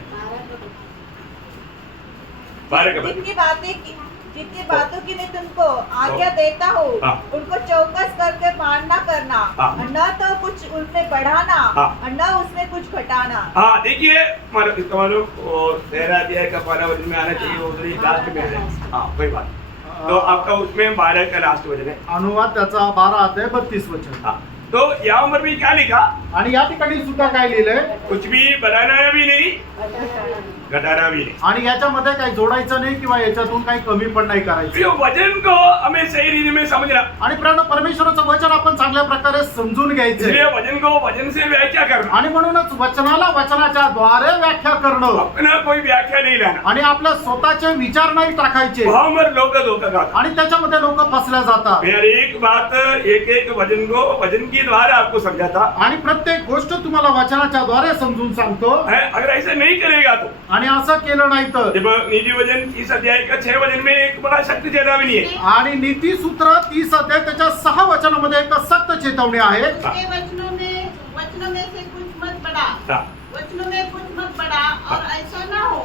12 का वचन. जितनी बातों की मैं तुमको आज्ञा देता हूँ, हाँ. उनको चौकस करके पालना करना, हाँ. और न तो कुछ उनमें बढ़ाना हाँ. और न उसमें कुछ घटाना. हाँ, देखिए, इसका मालूम 13 अध्याय का पहला वचन में आना चाहिए, उधर लास्ट में आना है. हाँ, कोई बात. तो आपका उसमें 12 का लास्ट वचन है. अनुवाद त्याचा 12 अध्याय 32 वचन. हाँ, तो यहाँ पर भी क्या लिखा? आणि या ठिकाणी सुद्धा काय लिहिलंय? कुछ भी बढ़ाना भी नहीं, घटाना भी नहीं. आणि याच्यामध्ये काही जोडायचं नाही किंवा याच्यातून काही कमी पण नाही करायचं. ये वचन को हमें सही रीति में समझना. आणि परमेश्वराचं वचन आपण चांगल्या प्रकारे समजून घ्यायचं. इसलिए वचन को वचन से व्याख्या करना. आणि म्हणूनच वचनाला वचनाच्या द्वारे व्याख्या करणं. अपना कोई व्याख्या नहीं लाना. आणि आपल्या स्वतःचे विचार नाही टाकायचे. वहाँ पर लोग धोखा खाता. आणि त्याच्यामध्ये लोक फसल्या जातात. मैं हर एक बात एक वचन को वचन के द्वारा आपको समझाता आणि प्रत्येक गोष्ट तुम्हाला वचनाच्या द्वारे समजून सांगतो. है. अगर ऐसा नहीं करेगा तो आणि असं केलं नाही तर जब नीति वचन 30 अध्याय का 6 वचन में एक बड़ा शक्ति चेतावनी है. आणि नीती सूत्र 30 अध्याय त्याच्या 6 वचनामध्ये एक सक्त चेतावणी आहे. उसके वचनों में से कुछ मत बढ़ा. हाँ. वचनों में कुछ मत बढ़ा और ऐसा ना हो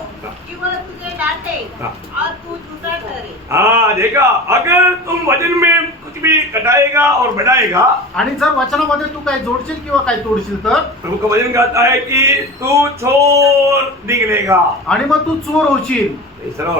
कि वह तुझे डांटे हाँ. और तू झूठा ठहरे. हाँ, देखा, अगर तुम वचन में कुछ भी घटाएगा और बढ़ाएगा, आणि जर वचनामध्ये तू काय जोडशील किंवा काय तोडशील तर प्रभु का वचन कहता है कि तू चोर निकलेगा. आणि मग तू चोर होशील. इतना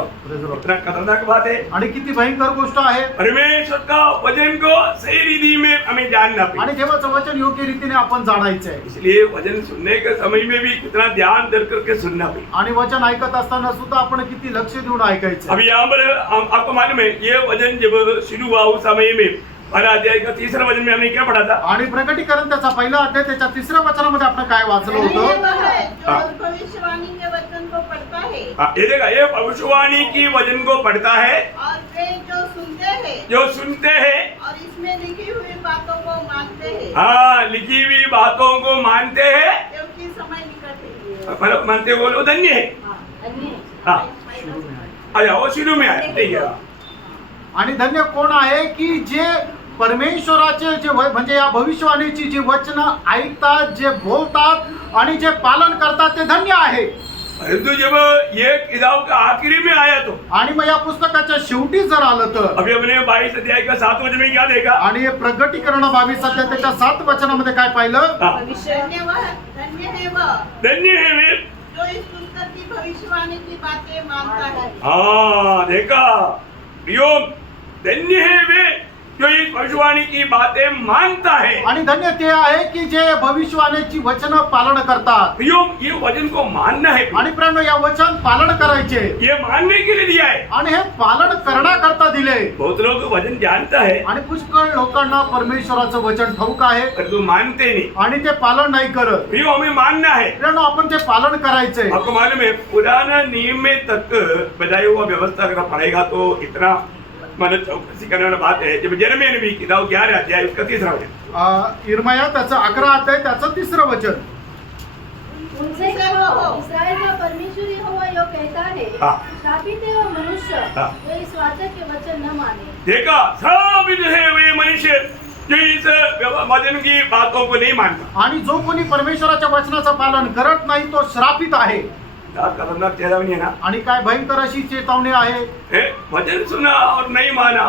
खतरनाक बात है. आणि किती भयंकर गोष्ट आहे. परमेश्वर का वचन को सही रीति में हमें जानना आणि पड़ेगा. देवाचं वचन योग्य रीतीने आपण जाणायचं आहे. इसलिए वचन सुनने के समय में भी कितना ध्यान दे करके सुनना पड़ेगा. आणि वचन ऐकत असताना सुद्धा आपण किती लक्ष देऊन ऐकायचं. अब यहाँ पर आपको मालूम है, ये वचन जब शुरू हुआ उस समय में पहला अध्याय का 3रा वचन में हमने क्या पढ़ा था? आणि प्रकटीकरण त्याचा पहिला अध्याय त्याच्या 3ऱ्या वचनामध्ये आपण काय वाचलं धन्य होतं? वह है जो हाँ. भविष्यवाणी के वचन को पढ़ता है हाँ, ये देखा, ये भविष्यवाणी की वचन को पढ़ता है, और वे जो सुनते हैं जो सुनते हैं, और इसमें लिखी हुई बातों को मानते हैं, हाँ, लिखी हुई बातों को मानते हैं. क्योंकि समय निकट है. मतलब मानते वो लोग धन्य है. हाँ, अच्छा, वो शुरू में आया. ठीक है. आणि धन्य कोण आहे की जे परमेश्वराचे जे म्हणजे या भविष्यवाणीची जी वचनं ऐकतात, जे बोलतात आणि जे पालन करतात ते धन्य आहे. परंतु जब ये किताब का आखिरी में आया तो आणि मग या पुस्तकाच्या शेवटी जर आलं तर अभी हमने 22 अध्याय का 7 वचन में क्या देखा? आणि हे प्रगटीकरण 22 अध्याय त्याच्या 7 वचनामध्ये काय पाहिलं? हाँ, धन्य है वह धन्य है वे. जो इस पुस्तक की भविष्यवाणी की बातें मानता है. हाँ, देखा प्रियो, धन्य है वे जो इस भविष्यवाणी की बातें मानता है। आणि धन्य ते आहे की जे भविष्यवाणीची वचनं पालन करतात. ये वचन को मानना है आणि प्रियांनो, या वचन पालन करायचे ये मानने के लिए दिया है। आणि हे पालन करण्याकरता दिले. बहुत लोग वचन जानता है आणि पुष्कळ लोकांना परमेश्वराचं वचन ठाऊक आहे पर तू मानते नहीं। आणि ते पालन नाही करत. प्रियो, हमें मानना है। प्रियांनो, आपण ते पालन करायचंय. आपको मालूम है पुराना नियम में तक बजाय हुआ व्यवस्था करना पड़ेगा तो इतना मतलब चौकसी करने वाला बात है। जब यिर्मयाह नबी किताब 11 अध्याय उसका 3रा वचन, इर्मया त्याचं 11 अध्याय त्याचं 3रं वचन. उनसे कहो, इस्राएल का परमेश्वर यहोवा यो कहता है, हाँ। श्रापित है वो मनुष्य हाँ। जो इस वाचा के वचन न माने. देखा, श्रापित है वे मनुष्य जो इस वचन की बातों को नहीं मानता। आणि जो कोणी परमेश्वराच्या वचनाचं पालन करत नाही तो श्रापित आहे. खतरनाक चेतावनी है ना। आणि काय भयंकर अशी चेतावणी आहे. वचन सुना और नहीं माना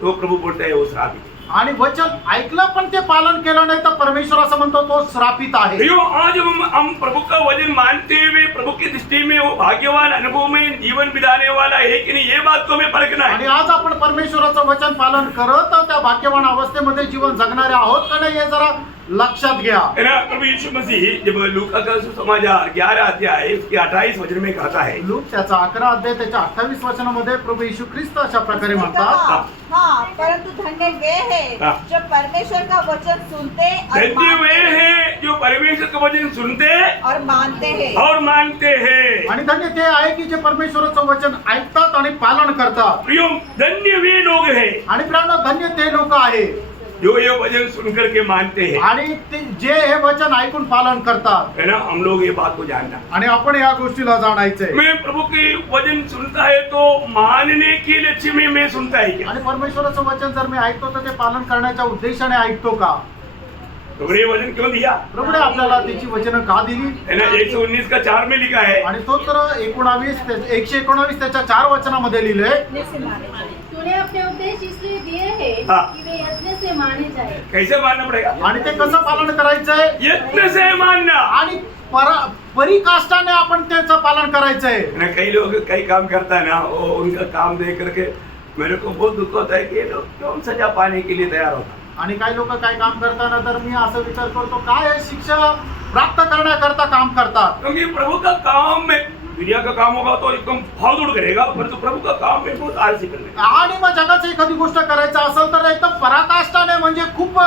तो प्रभु बोलता है वो श्रापित है। आणि वचन ऐकलं पण ते पालन केलं नाही तर परमेश्वर असं म्हणतो तो श्रापित आहे. प्रियो, आज हम प्रभु का वचन मानते हुए प्रभु की दृष्टि में वो भाग्यवान अनुभव में जीवन बिताने वाला है कि नहीं, ये बात को हमें परखना आणि है। आज आपण परमेश्वराचं वचन पालन करत त्या भाग्यवान अवस्थेमध्ये जीवन जगणारे आहोत का नाही हे जरा लक्षात घ्या. है ना। प्रभु यीशु मसीह जब लूका का सुसमाचार 11 अध्याय उसके 28 वचन में कहता है, लूक त्याचा 11 अध्याय त्याच्या 28 वचनामध्ये प्रभु येशू ख्रिस्त अशा प्रकारे म्हणतात, हाँ, परंतु धन्य वे हैं हाँ। जो परमेश्वर का वचन सुनते और धन्य वे मानते हैं हैं जो परमेश्वर का वचन सुनते और मानते हैं. और मानते हैं। आणि धन्य ते आहे की जे परमेश्वराचं वचन ऐकतात आणि पालन करतात. प्रियो, धन्य वे लोग हैं आणि प्रियांनो, धन्य ते लोक आहे जो ये वचन सुन करके मानते हैं। आणि ते जे हे वचन ऐकून पालन करतात. है ना, हम लोग ये बात को जानना। आणि आपण या गोष्टीला जाणायचंय. मैं प्रभु की वचन सुनता है तो मानने के लक्ष्य में मैं सुनता है क्या? आणि परमेश्वराचं वचन जर मी ऐकतो तर ते पालन करण्याच्या उद्देशाने ऐकतो का? तो ये वचन क्यों दिया? प्रभुने आपल्याला त्याची वचनं का दिली? है ना, 119 का 4 में लिखा है। आणि तो तर 119 त्याच्या 4 वचनामध्ये लिहिलंय, तूने अपने उपदेश इसलिए दिए हैं हाँ। कि वे यत्न से माने जाए. कैसे मानना पड़ेगा? आणि ते कसं पालन करायचंय? यत्न से मानना। आणि परिकाष्ठाने आपण त्याचं पालन करायचंय. है ना, कई लोग कई काम करता है ना, वो उनका काम देख करके मेरे को बहुत दुख होता है कि ये लोग क्यों सजा पाने के लिए तैयार होता। आणि काही लोक काय काम करताना तर मी असं विचार करतो काय हे शिक्षा प्राप्त करण्याकरता काम करतात. क्योंकि प्रभु का काम में दुनिया का काम होगा तो एकदम भागदौड़ करेगा, परंतु प्रभु का काम में बहुत आलसी करने। आणि मग जगाची एखादी गोष्ट करायचं असेल तर एकदम पराकाष्ठाने म्हणजे खूप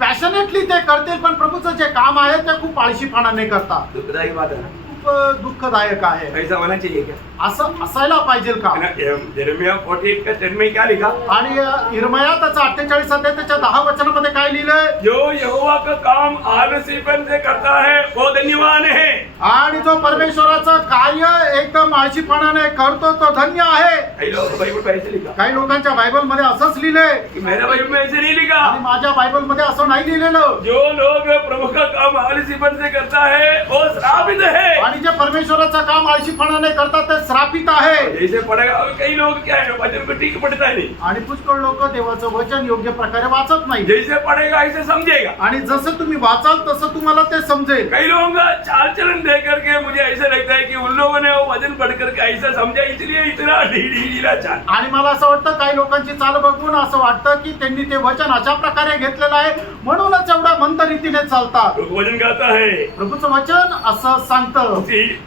पॅशनेटली ते करतील, पण प्रभूचं जे काम आहे ते खूप आळशीपणाने करतात. दुखदायी बात है ना। खूप दुःखदायक आहे. ऐसा होना चाहिए क्या? असं असायला पाहिजे का? है ना, यिर्मयाह 48 का 10 में क्या लिखा? आणि इर्मया त्याचा 48 अध्याय त्याच्या 10 वचनामध्ये काय लिहिलंय? जो यहोवा का काम आलसीपन से करता है वो धन्यवान है। आणि जो परमेश्वराचं कार्य एकदम आळशीपणाने करतो तो धन्य आहे. कई लोग बाइबल में ऐसे लिखा काही लोकांच्या बायबल मध्ये असंच लिहिलंय कि मेरा बाइबल में ऐसे नहीं लिखा। आणि माझ्या बायबल मध्ये असं नाही लिहिलेलं. जो लोग प्रभु का काम आलसीपन से करता है वो श्रापित है। आणि जे परमेश्वराचं काम आळशीपणाने करतात ते श्रापित आहे. जैसे पढ़ेगा कई लोग क्या है वचन को ठीक पढ़ता नहीं, आणि पुष्कळ लोक देवाचं वचन योग्य प्रकारे वाचत नाही. जैसे पढ़ेगा ऐसे समझेगा। आणि जसं तुम्ही वाचाल तसं तुम्हाला ते समजेल. कई लोगों का चाल चलन देख करके मुझे ऐसा लगता है कि उन लोगों ने वो वचन पढ़ करके ऐसा समझा इसलिए इतना ढीला चाल। आणि मला असं वाटतं काही लोकांची चाल बघून असं वाटतं की त्यांनी ते वचन अशा प्रकारे घेतलेलं आहे म्हणूनच एवढ्या मंद रीतीने चालतात. वचन कहता है प्रभूचं वचन असं सांगतं.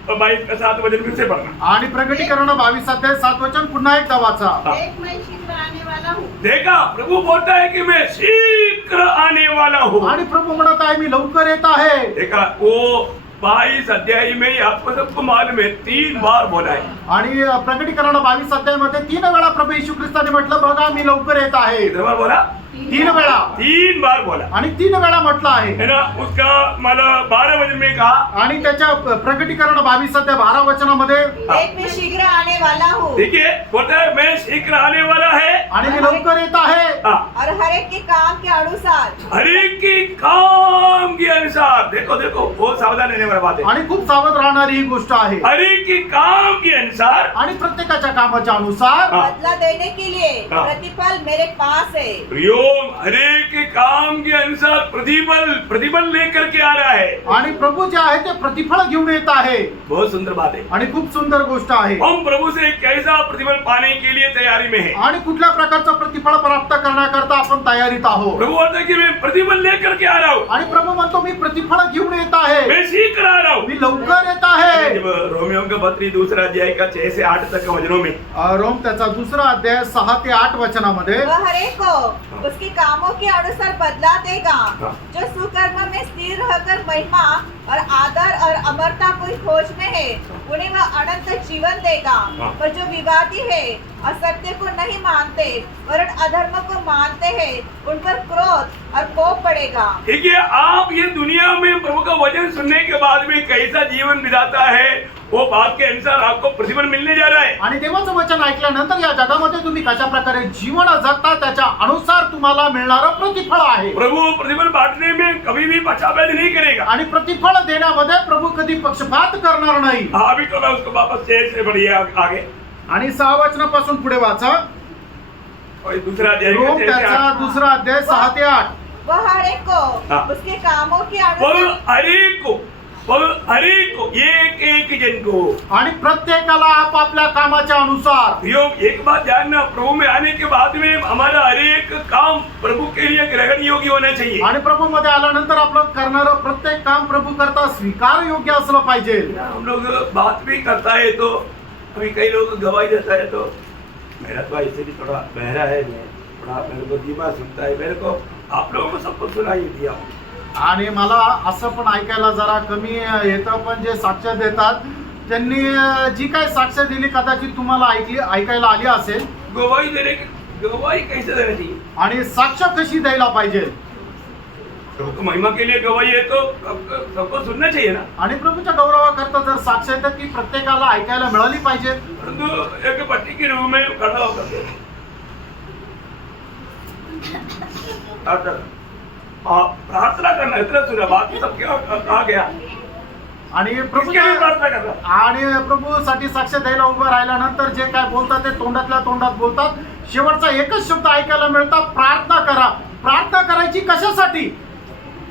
22 का 7 वचन फिर से पढ़ना। आणि प्रकटीकरण 22 अध्याय 7 वचन पुन्हा एकदा वाचा. एक मैं शीघ्र आने वाला हूँ. देखा, प्रभु बोलता है कि मैं शीघ्र आने वाला हूँ। आणि प्रभू म्हणत आहे मी लवकर येत आहे. देखा, वो 22 अध्याय में आपको सबको मालूम है 3 बार बोला है। आणि प्रकटीकरण 22 अध्यायामध्ये 3 वेळा प्रभू येशू ख्रिस्ताने म्हटलं बघा मी लवकर येत आहे. कितने बार बोला? 3 वेळा. 3 बार बोला आणि 3 वेळा म्हटलं आहे. है ना। उसका मतलब 12 वचन में कहा, आणि त्याच्या प्रकटीकरण 22 अध्याय 12 वचनामध्ये एक मैं शीघ्र आने वाला हूँ देखिए बोलता है मैं शीघ्र आने वाला है आणि मी लवकर येत आहे. हाँ, और हर एक के काम के अनुसार. हर एक की काम के अनुसार। देखो देखो, बहुत सावधान रहने वाला बात है। आणि खूप सावध राहणारी ही गोष्ट आहे. हर एक की काम के अनुसार आणि प्रत्येकाच्या कामाच्या अनुसार हाँ। बदला देने के लिए हाँ। प्रतिफल मेरे पास है. प्रियो, हर एक के काम के अनुसार प्रतिफल लेकर के आ रहा है। आणि प्रभू जे आहे ते प्रतिफळ घेऊन येत आहे बहुत सुंदर बात है। आणि खूप सुंदर गोष्ट आहे। हम प्रभु से कैसा प्रतिफल पाने के लिए तैयारी में है। आणि कुठल्या प्रकारचं प्रतिफळ प्राप्त करण्याकरता आपण तयारीत आहोत। प्रभु बोलता है कि मैं प्रतिफल लेकर के आ रहा हूँ, आणि प्रभु म्हणतो मी प्रतिफळ घेऊन येत आहे, मैं शीघ्र आ रहा हूँ। मी लवकर येत आहे। जब रोमियो का पत्री दूसरा अध्याय का 6 से 8 तक के वचनों में रोम त्याचा दुसरा अध्याय 6 ते 8 वचनामध्ये वह हर एक को उसके कामों के अनुसार बदला देगा। हाँ। जो सुकर्म में स्थिर रहकर महिमा और आदर और अमरता को खोज में है, उन्हें वह अनंत जीवन देगा। हाँ। पर जो विवादी है, असत्य को नहीं मानते वरन अधर्म को मानते हैं, उन पर क्रोध और कोप पड़ेगा। देखिए, आप ये दुनिया में प्रभु का वचन सुनने के बाद में कैसा जीवन बिताता है, वो बात के अनुसार आपको प्रतिफल मिलने जा रहा है। आणि देवाचं वचन ऐकल्यानंतर या जगामध्ये तुम्ही कशा प्रकारे जीवन जगता त्याच्या अनुसार तुम्हाला मिळणारं प्रतिफळ आहे। प्रभु प्रतिफल बांटने में कभी भी पक्षपात नहीं करेगा। आणि प्रतिफळ देण्यामध्ये प्रभु कधी पक्षपात करणार नाही। अभी तो मैं उसको वापस 6 से बढ़िए आगे आणि 6 वचनापासून पुढे वाचा। और दूसरा अध्याय का रोम 6 से त्याचा 8। दुसरा अध्याय 6 ते 8। वह हर एक को हाँ। उसके कामों के बोल अनुसार हर एक को एक जन को। आणि प्रत्येकाला आपापल्या कामाच्या अनुसार। यो एक बात जानना, प्रभु में आने के बाद में हमारा हर एक काम प्रभु के लिए ग्रहण योग्य होना चाहिए। आणि प्रभु मध्ये आल्यानंतर आपलं करणारं प्रत्येक काम प्रभु करता स्वीकार योग्य असलं पाहिजे। हम लोग बात भी करता है तो अभी कई लोग गवाही देता है तो मेरा तो ऐसे भी थोड़ा बहरा है, मैं थोड़ा मेरे को धीमा सुनता है, मेरे को आप लोगों को सबको सुनाई दिया। आणि मला असं पण ऐकायला जरा कमी येतं, पण जे साक्ष देतात त्यांनी जी काय साक्ष दिली कदाचित तुम्हाला ऐकायला आली असेल। गवाही कैसे देना चाहिए? आणि साक्ष कशी द्यायला पाहिजे? प्रभु को महिमा के लिए गवाही है तो सबको सुनना चाहिए ना। आणि प्रभूच्या गौरवाकरता जर साक्ष येतात ती प्रत्येकाला ऐकायला मिळाली पाहिजे। परंतु एक पट्टी के रूप में खड़ा होकर प्रार्थना करना इतना सुना, बाकी सब क्या कहा गया? आणि किसके लिए प्रार्थना करना? आणि प्रभूसाठी साक्ष द्यायला उभं राहिल्यानंतर जे काय बोलतात ते तोंडातल्या तोंडात बोलतात। शेवटचा एकच शब्द ऐकायला मिळतात, प्रार्थना करा। प्रार्थना करायची कशासाठी?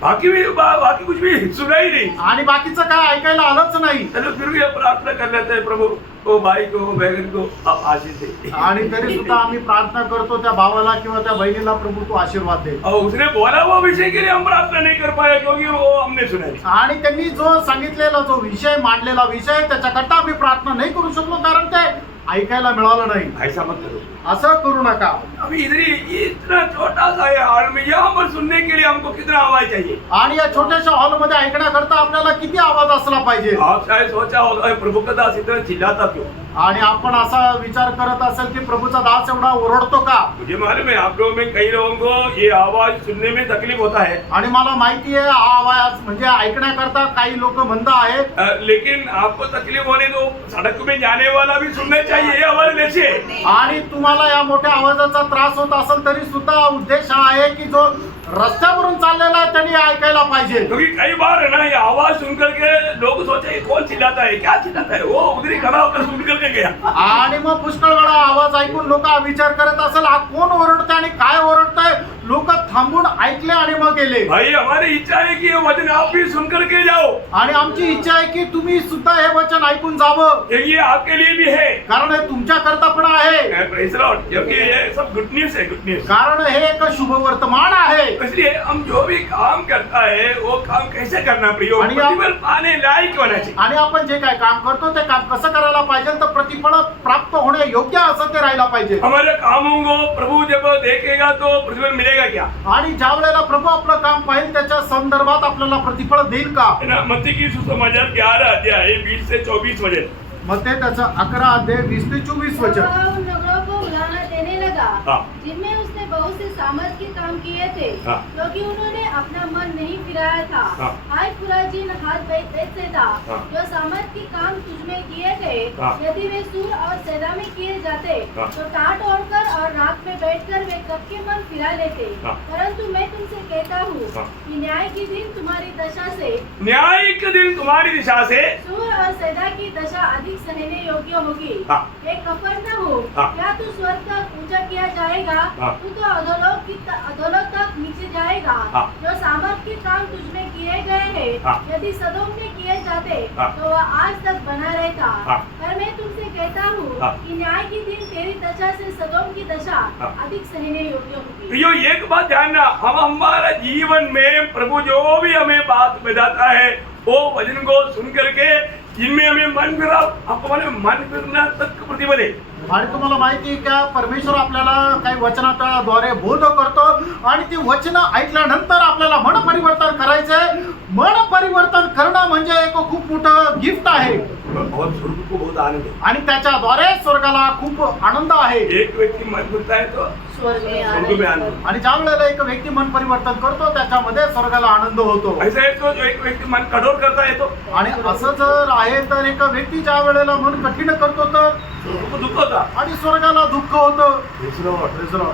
बाकी कुछ भी सुना ही नहीं। आणि बाकीचं काय ऐकायला आलंच नाही। चलो फिर भी प्रार्थना कर लेते हैं, प्रभु को भाई को बहन को आप आशीष दे। आणि तरी सुद्धा आम्ही प्रार्थना करतो त्या भावाला किंवा त्या बहिणीला प्रभू तू आशीर्वाद दे। और उसने बोला वो विषय के लिए हम प्रार्थना नहीं कर पाए क्योंकि वो हमने सुना नहीं। आणि त्यांनी जो सांगितलेला जो विषय मांडलेला विषय त्याच्याकरता आम्ही प्रार्थना नाही करू शकलो कारण ते ऐकायला मिळालं नाही। ऐसा मत करो, असं करू नका। अभी इधर ही इतना छोटा सा है हॉल में, यहाँ पर सुनने के लिए हमको कितना आवाज चाहिए? आणि या छोट्याशा हॉल मध्ये ऐकण्याकरता आपल्याला किती आवाज असला पाहिजे? आप शायद सोचा होगा प्रभु का दास इतना चिल्लाता क्यों? आणि आपण असा विचार करत असेल की प्रभूचा दास एवढा ओरडतो का? मुझे मालूम है आप लोगों में कई लोगों को ये आवाज सुनने में तकलीफ होता है। आणि मला माहिती आहे हा आवाज म्हणजे ऐकण्याकरता काही लोक मंद आहेत। लेकिन आपको तकलीफ होने दो, सड़क में जाने वाला भी सुनना चाहिए ये आवाज कैसे? आणि तुम्हाला या मोठ्या आवाजाचा त्रास होत असेल तरी सुद्धा उद्देश हा आहे की जो रस्त्यावरून चाललेला आहे त्यांनी ऐकायला पाहिजे। क्योंकि कई बार है ना ये आवाज सुन करके लोग सोचे कौन चिल्लाता है, क्या चिल्लाता है, वो उधर ही खड़ा होकर सुन करके गया। आणि मग पुष्कळ वेळा आवाज ऐकून लोक विचार करत असेल हा कोण ओरडतंय आणि काय ओरडतंय, लोक थांबून ऐकले आणि मग गेले। भाई हमारी इच्छा है कि ये वचन आप भी सुन करके जाओ, आणि आमची इच्छा आहे की तुम्ही सुद्धा हे वचन ऐकून जावं, ये आपके लिए भी है। कारण हे तुमच्या करता पण आहे, Praise the Lord, क्योंकि ये सब गुड न्यूज है, गुड न्यूज। कारण हे एक शुभ वर्तमान आहे। इसलिए हम जो भी काम करता है वो काम कैसे करना प्रियो, आणि आप- प्रतिफल पाने लायक होना चाहिए। आणि आपण जे काय काम करतो ते काम कसं करायला पाहिजे तर प्रतिफळ प्राप्त होणे योग्य असं ते राहायला पाहिजे। हमारे कामों को प्रभु जब देखेगा तो प्रतिफल मिलेगा क्या? आणि ज्या वेळेला प्रभू आपलं काम पाहिजे त्याच्या संदर्भात आपल्याला प्रतिफळ देईल का? है ना, मत्ती की सुसमाचार 11 अध्याय 20 से 24 वचन। मग ते त्याचं 11 अध्याय 20 ते 24 वचन। वह उन नगरों को उलाहना देने लगा हाँ। जिनमें उसने बहुत से सामर्थ के काम किए थे, हाँ। क्योंकि उन्होंने अपना मन नहीं फिराया था। हाँ। हाय खुराजीन हाथ बैत से था, हाँ। जो सामर्थ के काम तुझमें किए थे, हाँ। यदि वे सूर और सैदा में किए जाते हाँ। तो टाट ओढ़कर और रात में बैठकर वे कब के मन फिरा लेते। हाँ। परंतु मैं तुमसे कहता हूँ हाँ। कि न्याय के दिन तुम्हारी दशा से न्याय के दिन तुम्हारी दिशा से सूर और सैदा की दशा अधिक सहने योग्य होगी। हाँ। एक कफरनहूम, हाँ। क्या तू स्वर्ग तक ऊंचा किया जाएगा हाँ। तू तो अधोलोक तक नीचे जाएगा। हाँ। जो सामर्थ के काम तुझमें किए गए हैं हाँ। यदि सदोम में किए जाते हाँ। तो वह आज तक बना रहता। हाँ। पर मैं तुमसे कहता हूँ हाँ। कि न्याय के दिन तेरी दशा से सदोम की दशा हाँ। अधिक सहने योग्य होगी। यो एक बात जानना, हम हमारा जीवन में प्रभु जो भी हमें बात बताता है वो वचन को सुन करके जिनमें हमें मन फिरा, अपने मन फिरना तक प्रतिबल है। आणि तुम्हाला माहिती आहे का परमेश्वर आपल्याला काही वचनाच्या द्वारे बोध करतो आणि ती वचनं ऐकल्यानंतर आपल्याला मन परिवर्तन करायचंय। मन परिवर्तन करणं म्हणजे एक खूप मोठं गिफ्ट आहे और स्वर्ग को बहुत आनंद है। आणि त्याच्याद्वारे स्वर्गाला खूप आनंद आहे। एक व्यक्ति मन फिरता है तो स्वर्ग में स्वर्ग में आनंद। आणि ज्या वेळेला एक व्यक्ती मन परिवर्तन करतो त्याच्यामध्ये स्वर्गाला आनंद होतो। ऐसा है तो जो एक व्यक्ति मन कठोर करता है तो आणि असं जर आहे तर एक व्यक्ती ज्या वेळेला मन कठीण करतो तर स्वर्ग को दुख होता। आणि स्वर्गाला दुःख होतं। दूसरा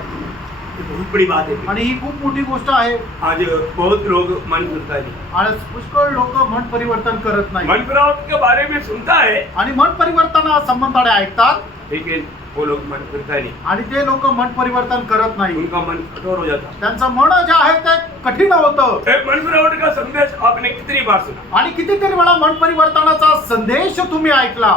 ये बहुत बड़ी बात है। आणि ही खूप मोठी गोष्ट आहे। आज बहुत लोग मन फिरता है, आणि पुष्कळ लोक मन परिवर्तन करत नाही मन फिरावट के बारे में सुनता है आणि मन परिवर्तन संबंधाने ऐकतात लेकिन वो लोग मन फिरता नहीं, आणि ते लोक मन परिवर्तन करत नाही। उनका मन कठोर हो जाता। त्यांचं मन जे आहे ते कठीण होतं। एक मन फिरावट का संदेश आपने कितनी बार सुना, आणि कितीतरी वेळा मन परिवर्तनाचा संदेश तुम्ही ऐकला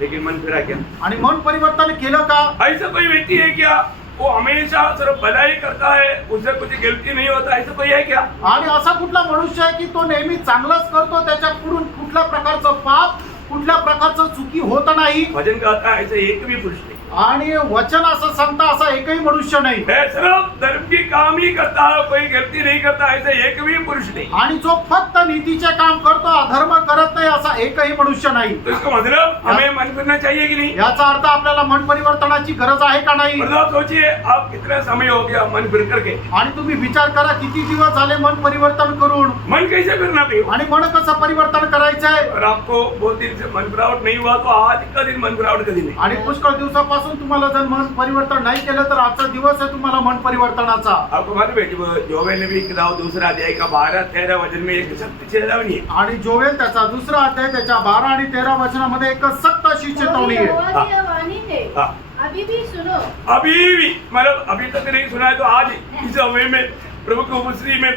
लेकिन मन फिरा क्या? आणि मन परिवर्तन केलं का? ऐसा कोई व्यक्ति है क्या वो हमेशा सिर्फ भलाई करता है, उससे कुछ गलती नहीं होता, ऐसा कोई है क्या? आणि असा कुठला मनुष्य आहे की तो नेहमी चांगलंच करतो, त्याच्याकडून कुठल्या प्रकारचं पाप कुठल्या प्रकारचं चुकी होत नाही? भजन गाता है ऐसा एक भी पुरुष नहीं। आणि वचन असं सांगता असा एकही मनुष्य नाही। मैं सिर्फ धर्म की काम ही करता है, कोई गलती नहीं करता, ऐसा एक भी पुरुष नहीं। आणि जो फक्त नीतीचे काम करतो अधर्म करत नाही असा एकही मनुष्य नाही। तो इसका मतलब हमें मन फिरना चाहिए कि नहीं? याचा अर्थ आपल्याला मन परिवर्तनाची गरज आहे का नाही? मतलब आप सोचिए आप कितना समय हो गया मन फिर करके, आणि तुम्ही विचार करा किती दिवस झाले मन परिवर्तन करून, मन कैसे फिरना भी हो? आणि मन कसं परिवर्तन करायचंय? और आपको बहुत दिन से मन फिरावट नहीं हुआ तो आज का दिन मन फिरावट का दिन है। आणि पुष्कळ दिवसापासून तुम्हाला जर मन परिवर्तन नाही केलं तर आजचा दिवस आहे तुम्हाला मन परिवर्तनाचा। आपको मालूम है जब योवेल नबी की किताब दूसरा अध्याय का 12-13 वचन में एक सख्त चेतावनी है। आणि जोवेल त्याचा दुसरा अध्याय त्याच्या 12 आणि 13 वचनामध्ये एक सक्त अशी चेतावणी आहे। यहोवा की यह वाणी है, हाँ। अभी भी सुनो। अभी भी मतलब अभी तक नहीं सुना है तो आज इस समय में प्रभु की उपस्थिति में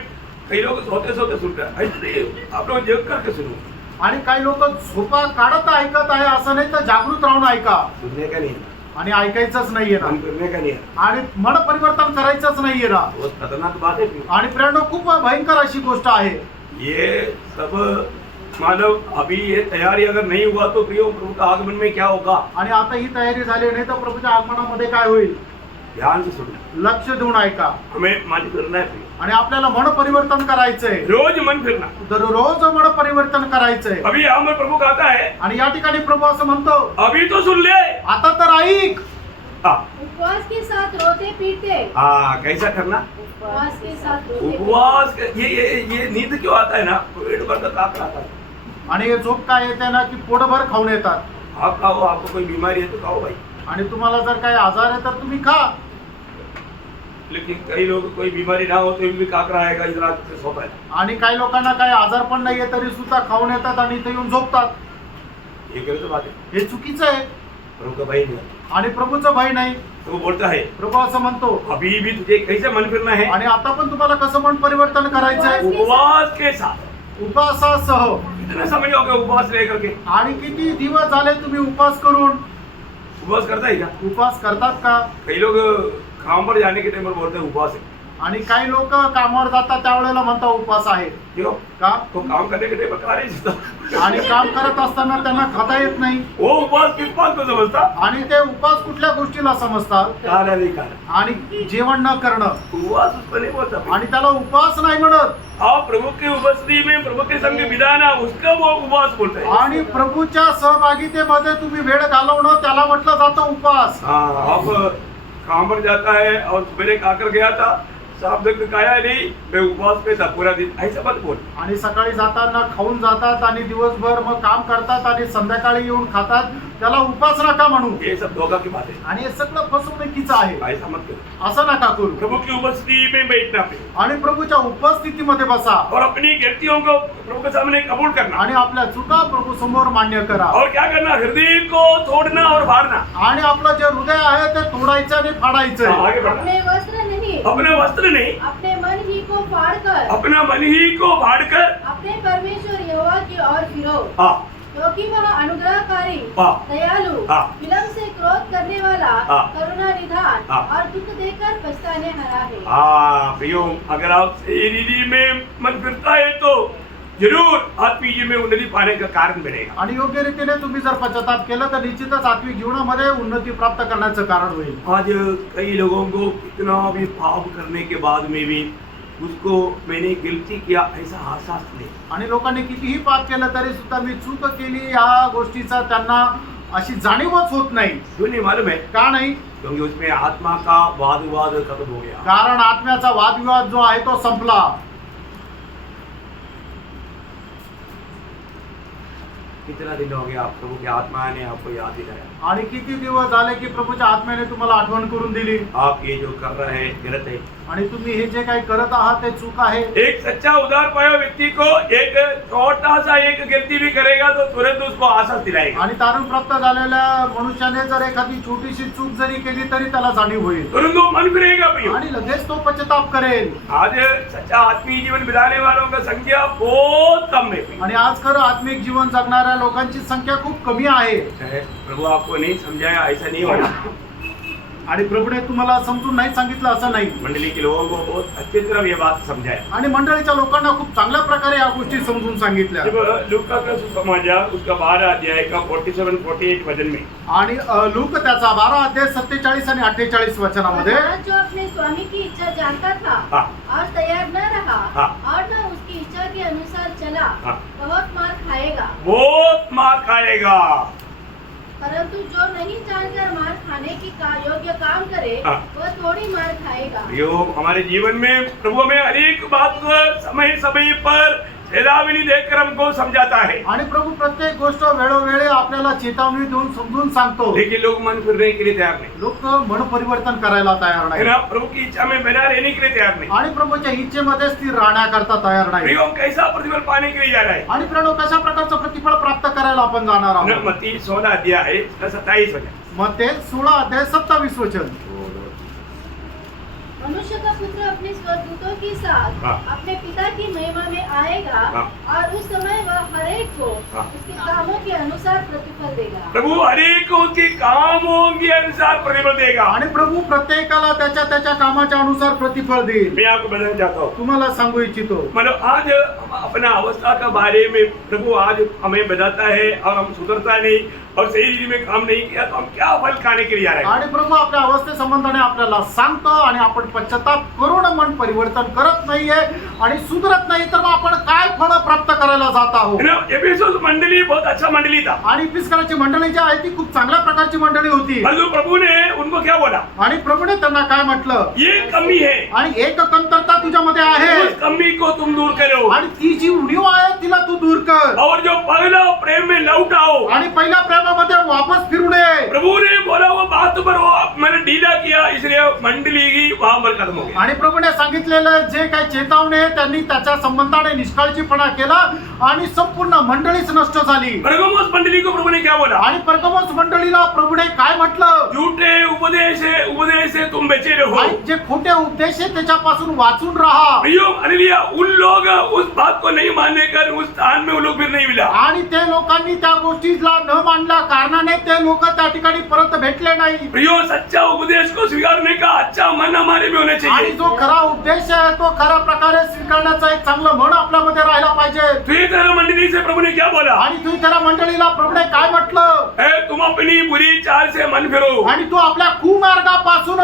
कई लोग सोते सोते सुन रहे हैं, ऐसे नहीं, आप लोग जग करके सुनो। आणि काही लोक झोपा काढत ऐकत आहे असं नाही तर जागृत राहून ऐका। सुनने का नहीं, आणि ऐकायचंच नाहीये ना, मन करने का नहीं है। आणि मन परिवर्तन करायचंच नाहीये ना। बहुत खतरनाक बात है फिर। आणि प्रेरणा खूप भयंकर अशी गोष्ट आहे। ये सब मानव अभी ये तैयारी अगर नहीं हुआ तो प्रियो प्रभु का आगमन में क्या होगा? आणि आता ही तयारी झाली नाही तर प्रभूच्या आगमनामध्ये काय होईल? ध्यान से सुनना, लक्ष देऊन ऐका। हमें मन फिरना है प्रियो। आणि आपल्याला मन परिवर्तन करायचंय, रोज मन फिरना। दररोज मन परिवर्तन करायचंय। अभी यहाँ पर प्रभु कहता है आणि या ठिकाणी प्रभू असं म्हणतो अभी तो सुन ले। आता तर ऐक। हाँ उपवास के साथ रोते पीटते, हाँ, कैसा करना? उपवास के साथ रोते पीटते। उपवास ये नींद क्यों आता है ना, पेट भर का ताकत आता है। आणि हे झोप काय येते ना की पोटभर खाऊन येतात। आप खाओ, आपको कोई बीमारी है तो खाओ भाई, आणि तुम्हाला जर काही आजार आहे तर तुम्ही खा। लेकिन कई लोग कोई बीमारी ना हो तो भी काकरा आएगा इस रात से सोता है। आणि काही लोकांना काही आजार पण नाहीये तरी सुद्धा खाऊन येतात आणि इथे येऊन झोपतात। ये गलत बात है, हे चुकीचं आहे। प्रभु का भय नहीं। आणि प्रभूचं भय नाही। तो वो बोलता है प्रभू असं म्हणतो अभी भी तुझे कैसे मन फिरना है? आणि आता पण तुम्हाला कसं मन परिवर्तन करायचंय? उपवास के साथ। उपवासासह। कितना समय हो गया उपवास लेकर के? आणि किती दिवस झाले तुम्ही उपवास करून? उपवास करता है क्या? उपवास करतात का? कई लोग काम पर जाने के टाइम पर बोलते हैं उपवास है। आणि काही लोक कामावर जातात त्यावेळेला म्हणतात उपवास आहे। क्यों? का? तो काम करने के टाइम पर खा नहीं सकता। आणि काम करत असताना त्यांना खाता येत नाही। वो उपवास किस बात को समझता? आणि ते उपवास कुठल्या गोष्टीला समजतात? खाना नहीं खाना। आणि जेवण न करणं। उपवास उसको नहीं बोलता। आणि त्याला उपवास नाही म्हणत। आप प्रभु की उपस्थिति में प्रभु के संग बिताना उसका वो उपवास बोलते हैं। आणि प्रभूच्या सहभागितेमध्ये तुम्ही वेळ घालवणं त्याला म्हटलं जातं उपवास। हाँ, आप काम पर जाता है और सवेरे खाकर गया था साहब तक खाया नहीं, मैं उपवास पे था पूरा दिन, ऐसा मत बोल. आणि सकाळी जाताना खाऊन जातात आणि दिवसभर मग काम करतात आणि संध्याकाळी येऊन खातात, त्याला उपास नका म्हणू. ये सब धोखा की बात है, आणि हे सगळं फसवणुकीचं आहे, ऐसा मत करो. असं नका करू. प्रभु की उपस्थिति में बैठना पे आणि प्रभूच्या उपस्थितीमध्ये बसा और अपनी गलतियों को प्रभु के सामने कबूल करना. आणि आपल्या चुका प्रभू समोर मान्य करा. और क्या करना, हृदय को तोड़ना और फाड़ना. आणि आपलं जे हृदय आहे ते तोडायचं आणि फाडायचं. आगे बढ़ना. अपने वस्त्र नहीं, अपने वस्त्र नहीं, अपने मन ही को फाड़कर अपना मन ही को फाड़कर अपने परमेश्वर यहोवा की ओर फिरो, हाँ क्योंकि वह अनुग्रहकारी, हाँ दयालु, हाँ। विलंब से क्रोध करने वाला, हाँ। करुणा निधान हाँ। और दुख देकर पछताने हरा है. हाँ प्रियो, अगर आप सही रीति में मन फिरता है तो जरूर आत्मीय जीवन में उन्नति पाने का कारण बनेगा. आणि योग्य रीतीने तुम्ही जर पश्चाताप केलं तर निश्चितच आत्मिक जीवनामध्ये उन्नती प्राप्त करण्याचं कारण होईल. आज कई लोगों को कितना भी पाप करने के बाद में भी उसको मैंने गलती किया ऐसा एहसास नहीं. आणि लोकांनी कितीही पाप केलं तरी सुद्धा मी चूक केली ह्या गोष्टीचा त्यांना अशी जाणीवच होत नाही. क्यों नहीं मालूम है? का नाही? क्योंकि उसमें आत्मा का वाद विवाद खत्म हो गया. कारण आत्म्याचा वादविवाद जो आहे तो संपला. कितना दिन हो गया प्रभु की आत्मा ने आपको याद दिलाया, आणि किती दिवस झाले की प्रभूच्या आत्म्याने तुम्हाला आठवण करून दिली. आप ये जो कर रहे हैं गलत है. आणि तुम्ही हे जे काही करत आहात ते चूक आहे. एक सच्चा उदार पाया व्यक्ति को एक छोटा सा एक गलती भी करेगा तो तुरंत उसको आशीष दिलाएगा. आणि तारण प्राप्त झालेल्या मनुष्याने जर एखादी छोटीशी चूक जरी केली तरी त्याला जाणीव होईल तुरंत वो मन फिरेगा भैया. आणि लगेच तो पश्चाताप करेल. आज सच्चा आत्मीय जीवन बिताने वालों का संख्या बहुत कम है. आणि आज खरं आत्मिक जीवन जगणाऱ्या लोकांची संख्या खूप कमी आहे. प्रभु आपको नहीं समझाया ऐसा नहीं होना. आणि प्रभूने तुम्हाला समजून नाही सांगितलं असं नाही. मंडली के लोगों को बहुत अच्छी तरह ये बात समझाया. आणि मंडळीच्या लोकांना खूप चांगल्या प्रकारे या गोष्टी समजून सांगितल्या. जब लूका का सुसमाचार उसका 12 अध्याय का 47-48 वचन में आणि लूक त्याचा 12 अध्याय 47 आणि 48 वचनामध्ये अर्थात जो अपने स्वामी की इच्छा जानता था हाँ। और तैयार न रहा हाँ। और न उसकी इच्छा के अनुसार चला, हाँ। बहुत मार खाएगा. बहुत मार खाएगा. परंतु जो नहीं जानकर मार खाने की योग्य काम करे, हाँ। वह थोड़ी मार खाएगा. योग हमारे जीवन में प्रभु में हर एक बात को समय समय पर चेतावनी देकर हमको समझाता है. आणि प्रभू प्रत्येक गोष्ट वेळोवेळी आपल्याला चेतावणी देऊन समजून सांगतो. लेकिन लोग मन फिरने के लिए तैयार नहीं लोक मन परिवर्तन करायला तयार है नाही ना. प्रभु की इच्छा में बना रहने के लिए तैयार नहीं. आणि प्रभूच्या इच्छेमध्ये स्थिर राहण्याकरता तयार नाही. प्रियो, कैसा प्रतिफल पाने के लिए जा रहा है? आणि प्रणव कशा प्रकारचं प्रतिफळ प्राप्त करायला आपण जाणार ना, आहोत. मत्ती 16 अध्याय 27 वचन. मग ते 16 अध्याय 27 वचन. मनुष्य का पुत्र अपने स्वर्गदूतों के साथ हाँ। अपने पिता की महिमा में आएगा, हाँ। और उस समय वह हरेक को हाँ। उसके कामों के अनुसार प्रतिफल देगा. प्रभु हर एक को उसके कामों के अनुसार प्रतिफल देगा. आणि प्रभू प्रत्येकाला त्याच्या त्याच्या कामाच्या अनुसार प्रतिफल देईल. मैं आपको बताना चाहता हूँ, तुम्हाला सांगू इच्छितो. मतलब आज हम अपना अवस्था का बारे में प्रभु आज हमें बताता है और हम सुधरता नहीं और सही रीति में काम नहीं किया तो हम क्या फल खाने के लिए जा रहे हैं? आणि प्रभू आपल्या अवस्थे संबंधाने आपल्याला सांगतो आणि आपण पश्चाताप करून मन परिवर्तन करत नाहीये आणि सुधरत नाही तर मग आपण काय फळ प्राप्त करायला जात आहोत. है ना, एफेसुस मंडली बहुत अच्छा मंडली था. आणि इफिसकराची मंडळी जी आहे ती खूप चांगल्या प्रकारची मंडळी होती. परंतु प्रभु ने उनको क्या बोला? आणि प्रभूने त्यांना काय म्हटलं? ये कमी है, आणि एक कमतरता तुझ्यामध्ये आहे उस कमी को तुम दूर करो आणि ती जी उणीव आहे तिला तू दूर कर और जो पहला प्रेम में लौट आओ. आणि पहिल्या प्रेमामध्ये वापस फिरू नये. प्रभु ने बोला वो बात पर वो मैंने ढीला किया इसलिए मंडली की वहां पर खत्म हो गया. आणि प्रभूने सांगितलेलं जे काही चेतावणी आहे त्यांनी त्याच्या संबंधाने निष्काळजीपणा केला आणि संपूर्ण मंडळीच नष्ट झाली. परगमुस मंडली को प्रभु ने क्या बोला? आणि परगमोस मंडळीला प्रभूने काय म्हटलं? झूठे उपदेश से तुम बचे रहो. आणि जे खोटे उपदेश आहे त्याच्यापासून वाचून राहा. प्रियो, हालेलुया, उन लोग उस बात को नहीं मानने कर उस स्थान में वो लोग फिर नहीं मिला. आणि ते लोकांनी त्या गोष्टीला न मानल्या कारणाने ते लोक त्या ठिकाणी परत भेटले नाही. प्रियो, सच्चा उपदेश को स्वीकारने का अच्छा मन हमारे में होना आणि चाहिए. जो खरा उपदेश आहे तो खऱ्या प्रकारे स्वीकारण्याचा एक चांगलं मन आपल्यामध्ये राहायला पाहिजे. फिर मंडली से प्रभु ने क्या बोला? आणि तू त्या मंडळीला प्रभूने काय म्हटलं? तुम अपनी बुरी चाल से मन फिरो. आणि तू आपल्या कुमार्गापासून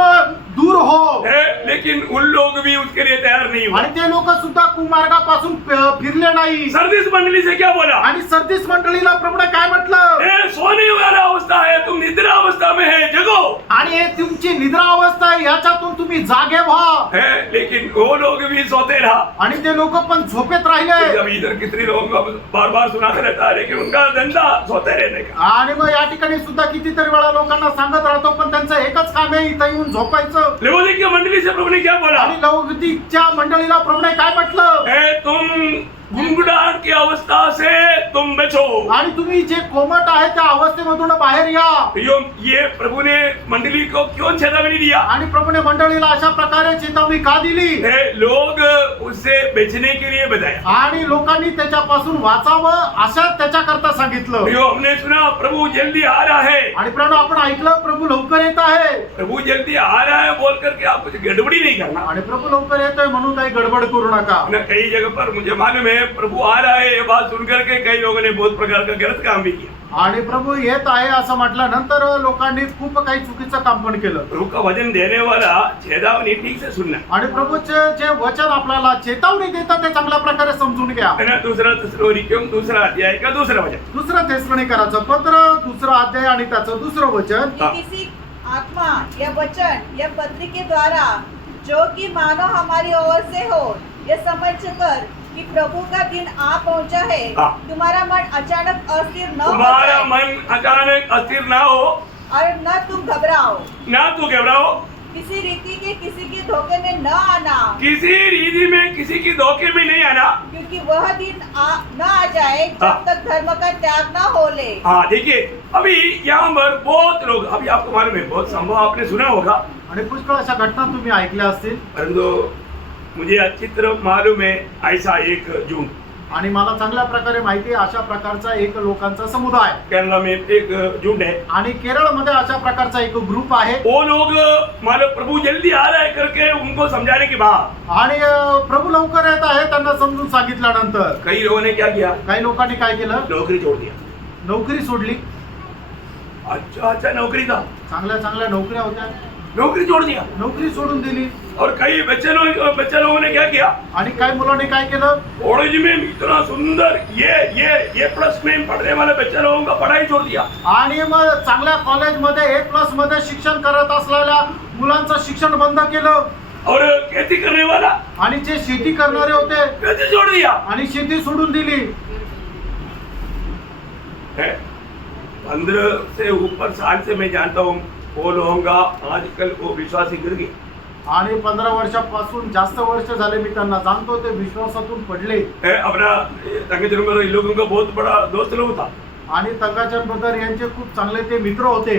दूर हो. लेकिन उन लोग भी उसके लिए तैयार नहीं हुए. आणि ते लोक सुद्धा कुमार्गापासून फिरले नाही. सर्दिस मंडली से क्या बोला? आणि सर्दिस मंडळीला प्रभूने काय म्हटलं? सोने वाला अवस्था है, तुम निद्रा अवस्था में है, जगो. आणि हे तुमची निद्रा अवस्था आहे, याच्यातून तुम्ही तुम्ही जागे व्हा. है, लेकिन वो लोग भी सोते रहा. आणि ते लोक पण झोपेत राहिले. अभी इधर कितने लोगों को बार बार सुनाता रहता है, लेकिन उनका धंधा सोते रहने का. आणि मग या ठिकाणी सुद्धा कितीतरी वेळा लोकांना सांगत राहतो, पण त्यांचं एकच काम आहे, इथं येऊन झोपायचं. लवोदिकीय मंडली से प्रभु ने क्या बोला? आणि लवोदिकीच्या मंडळीला प्रभूने काय म्हटलं? है, तुम गुंगुडाट की अवस्था से तुम बचो. आणि तुम्ही जे कोमट आहे त्या अवस्थेमधून बाहेर या. ये प्रभु ने मंडली को क्यों चेतावनी दिया? आणि प्रभूने मंडळीला अशा प्रकारे चेतावणी का दिली? है, लोग उससे बचने के लिए बताया. आणि लोकांनी त्याच्यापासून वाचावं असं त्याच्याकरता सांगितलं. हमने सुना प्रभु जल्दी आ रहा है. आणि प्रभू आपण ऐकलं प्रभू लवकर येत आहे. प्रभु जल्दी आ रहा है बोल करके आप कुछ गड़बड़ी नहीं करना. आणि प्रभू लवकर येतोय म्हणून काही गडबड करू नका. ना कई जगह पर मुझे मालूम है प्रभु आ रहा है ये बात सुनकर के कई लोगों ने बहुत प्रकार का गलत काम भी किया. आणि प्रभू येत आहे असं म्हटल्यानंतर लोकांनी खूप काही चुकीचं काम पण केलं. प्रभु का वचन देने वाला चेतावनी ठीक से सुनना. आणि प्रभूचे जे वचन आपल्याला चेतावणी देतात ते चांगल्या प्रकारे समजून घ्या. है ना. दूसरा थिस्सलुनीकियों दूसरा अध्याय का दूसरा वचन. दुसरं थिस्सलुनीकराचं पत्र दुसरा अध्याय आणि त्याचं दुसरं वचन. हाँ। कि किसी आत्मा या वचन या पत्री के द्वारा जो कि मानो हमारी ओर से हो, ये समझकर कि प्रभु का दिन आ पहुंचा है, हाँ। तुम्हारा मन अचानक अस्थिर न हो तुम्हारा जाए मन अचानक अस्थिर ना हो, और न तुम घबराओ, ना तू घबराओ, किसी रीति के किसी के धोखे में न आना, किसी रीति में किसी की धोखे में नहीं आना. क्योंकि वह दिन न आ जाए हाँ। जब तक धर्म का त्याग न हो ले. हाँ देखिए, अभी यहाँ पर बहुत लोग, अभी आपको मालूम है बहुत संभव आपने सुना होगा, आणि पुष्कळ अशा घटना तुम्ही ऐकल्या असतील. परंतु मुझे अच्छी तरह मालूम है ऐसा एक जून आणि मला चांगल्या प्रकारे माहिती आहे अशा प्रकारचा एक लोकांचा समुदाय. केरला में एक झुंड है. आणि केरळमध्ये अशा प्रकारचा एक ग्रुप आहे. वो लोग मानो प्रभु जल्दी आ रहा है करके उनको समझाने के बाद आणि प्रभु लवकर येत आहे त्यांना समजून सांगितल्यानंतर कई लोगों ने क्या किया? काही लोकांनी काय केलं? नौकरी छोड़ दिया. नोकरी सोडली. अच्छा नौकरी था, चांगल्या चांगल्या नोकऱ्या होत्या, नौकरी छोड़ दिया. नोकरी सोडून दिली. और कई बच्चे लोगों ने क्या किया? आणि काही मुलांनी काय केलं? कॉलेज में इतना सुंदर ये प्लस में पढ़ने वाले बच्चे लोगों का पढ़ाई छोड़ दिया. आणि मग चांगल्या कॉलेजमध्ये A+ मध्ये शिक्षण करत असलेल्या मुलांचं शिक्षण बंद केलं. और खेती करने वाला आणि जे शेती करणारे होते खेती छोड़ दिया. आणि शेती सोडून दिली. 15 से ऊपर साल से मैं जानता हूँ वो लोगों का आजकल वो विश्वास ही गिर गया. आणि 15 वर्षापासून जास्त वर्ष झाले मी त्यांना जाणतो, ते विश्वासातून पडले. अपना तंगचरण ब्रदर इन लोगों का बहुत बड़ा दोस्त लोग था. आणि तंगाचंद ब्रदर यांचे खूप चांगले ते मित्र होते.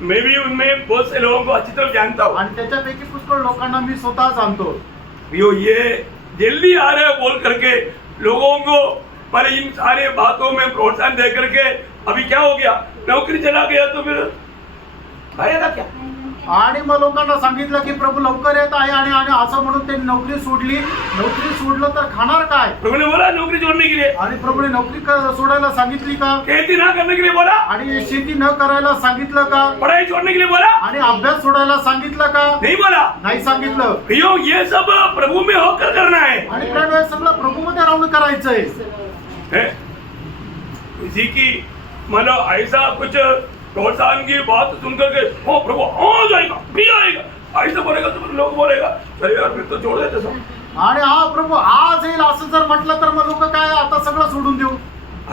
मैं भी उनमें बहुत से लोगों को अच्छी तरह जानता हूँ. आणि त्याच्यापैकी पुष्कळ लोकांना मी स्वतः जाणतो. ये जल्दी आ रहे हैं बोल करके लोगों को पर इन सारे बातों में प्रोत्साहन दे करके अभी क्या हो गया? नौकरी चला गया तो फिर आएगा क्या? आणि मग लोकांना सांगितलं की प्रभू लवकर येत आहे आणि आणि असं म्हणून त्यांनी नोकरी सोडली. नोकरी सोडलं तर खाणार काय? प्रभु ने बोला नौकरी छोड़ने के लिए. आणि प्रभूने नोकरी सोडायला सांगितली का? खेती ना करने के लिए बोला. आणि शेती न करायला सांगितलं का? पढ़ाई छोड़ने के लिए बोला. आणि अभ्यास सोडायला सांगितलं का? नहीं बोला. नाही सांगितलं. प्रियो ये सब प्रभु में होकर करना है. आणि प्रेम हे सगळं प्रभूमध्ये राहून करायचंय. किसी की मतलब ऐसा कुछ प्रोत्साहन की बात सुनकर के ओ प्रभु आ जाएगा भी आएगा ऐसा बोलेगा तो लोग बोलेगा अरे यार फिर तो छोड़ देते सब. आणि हा प्रभू आज येईल असं जर म्हटलं तर मग लोक काय आता सगळं सोडून देऊ.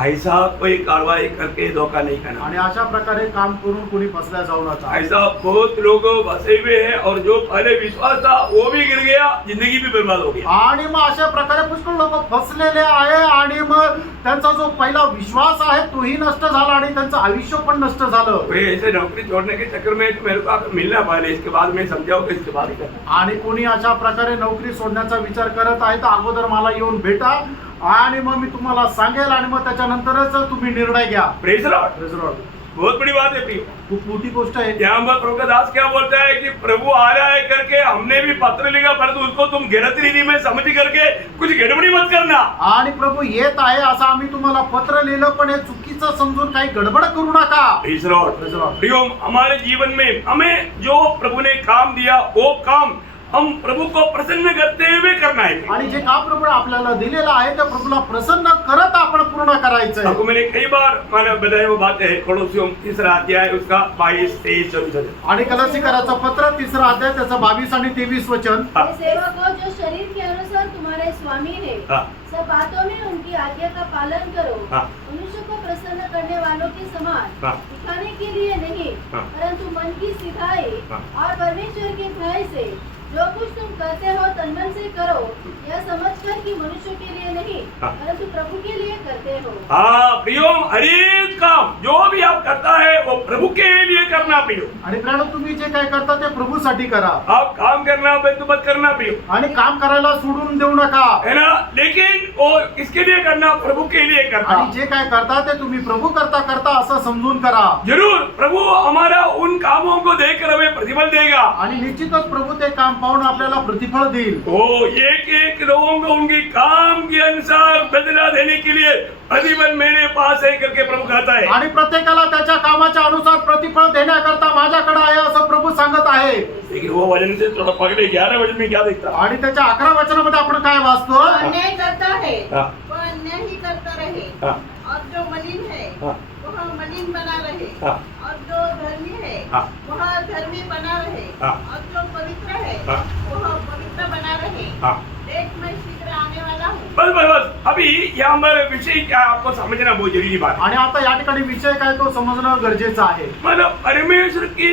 ऐसा कोई कार्रवाई करके धोखा नहीं करना. आणि अशा प्रकारे काम करून कोणी फसल्या जाऊ नका. ऐसा बहुत लोग फंसे हुए हैं और जो पहले विश्वास था वो भी गिर गया, जिंदगी भी बर्बाद हो गया. आणि मग अशा प्रकारे पुष्कळ लोक फसलेले आहे आणि मग त्यांचा जो पहिला विश्वास आहे तोही नष्ट झाला आणि त्यांचं आयुष्य पण नष्ट झालं. कोई ऐसे नौकरी छोड़ने के चक्कर में मेरे को आकर मिलना पहले इसके बाद मैं समझाऊंगा इसके बाद ही करना. आणि कोणी अशा प्रकारे नोकरी सोडण्याचा विचार करत आहे तर अगोदर मला येऊन भेटा आणि मग मी तुम्हाला सांगेल आणि मग त्याच्यानंतरच तुम्ही निर्णय घ्या. Praise Lord. Praise Lord. बहुत बड़ी बात है प्रियो. खूप मोठी गोष्ट आहे. यहाँ पर प्रभु का दास क्या बोलता है कि प्रभु आ रहा है करके हमने भी पत्र लिखा परंतु उसको तुम गलत रीति में समझ करके कुछ गड़बड़ी मत करना. आणि प्रभु येत आहे असं आम्ही तुम्हाला पत्र लिहिलं पण हे चुकीचं समजून काही गडबड करू नका. Praise Lord. प्रियो हमारे जीवन में हमें जो प्रभु ने काम दिया वो काम हम प्रभु को प्रसन्न करते हुए करना है। आणि जे काम प्रभू आपल्याला दिलेलं आहे त्या प्रभूला प्रसन्न करत आपण पूर्ण करायचंय. आपको मैंने कई बार मैंने बताया वो बात है, कोलोसियों 3 अध्याय उसका 22, 23, 24। आणि कलसीकराचं पत्र 3 अध्याय त्याचं 22 आणि 23 वचन. हाँ। हे सेवकों, जो शरीर के अनुसार तुम्हारे स्वामी है, हाँ। सब बातों में उनकी आज्ञा का पालन करो, हाँ। मनुष्य को प्रसन्न करने वालों के समान, हाँ। दिखाने के लिए नहीं, हाँ। परंतु मन की सिधाई हाँ। और परमेश्वर के भय से जो कुछ तुम करते हो तन मन से करो, यह समझकर कि मनुष्य के लिए नहीं, हाँ। परंतु प्रभु के लिए करते हो। हाँ प्रियो, हर एक काम जो भी आप करता है वो प्रभु के लिए करना प्रियो। आणि प्रियो, तुम्ही जे काय करता ते प्रभूसाठी करा. आप काम करना बंद मत करना प्रियो, आणि काम करायला सोडून देऊ नका. है ना, लेकिन वो किसके लिए करना, प्रभु के लिए करना। आणि जे काय करता ते तुम्ही प्रभू करता करता असं समजून करा. जरूर प्रभु हमारा उन कामों को देखकर हमें प्रतिफल देगा। आणि निश्चितच प्रभू ते काम पाहून आपल्याला प्रतिफळ देईल. वो एक एक लोगों को उनके काम के अनुसार बदला देने के लिए प्रतिफल मेरे पास है करके प्रभु कहता है। आणि प्रत्येकाला त्याच्या कामाच्या अनुसार प्रतिफळ देण्याकरता माझ्याकडे आहे असं प्रभू सांगत आहे. लेकिन वो वचन से थोड़ा पकड़े, 11 वचन में क्या देखता। आणि त्याच्या 11 वचनामध्ये आपण काय वाचतो. अन्याय करता है हाँ। वह अन्याय ही करता रहे, हाँ। और जो मलिन है हाँ। वह मलिन बना रहे, हाँ। और जो धर्मी है हाँ। वह धर्मी बना रहे, हाँ। और जो पवित्र है हाँ। वह पवित्र बना रहे। हाँ। देख मैं शीघ्र आने वाला हूँ। बस बस बस, अभी यहाँ पर विषय क्या है, आपको समझना बहुत जरूरी बात है। आणि आता या ठिकाणी विषय काय तो समजणं गरजेचं आहे. मतलब परमेश्वर की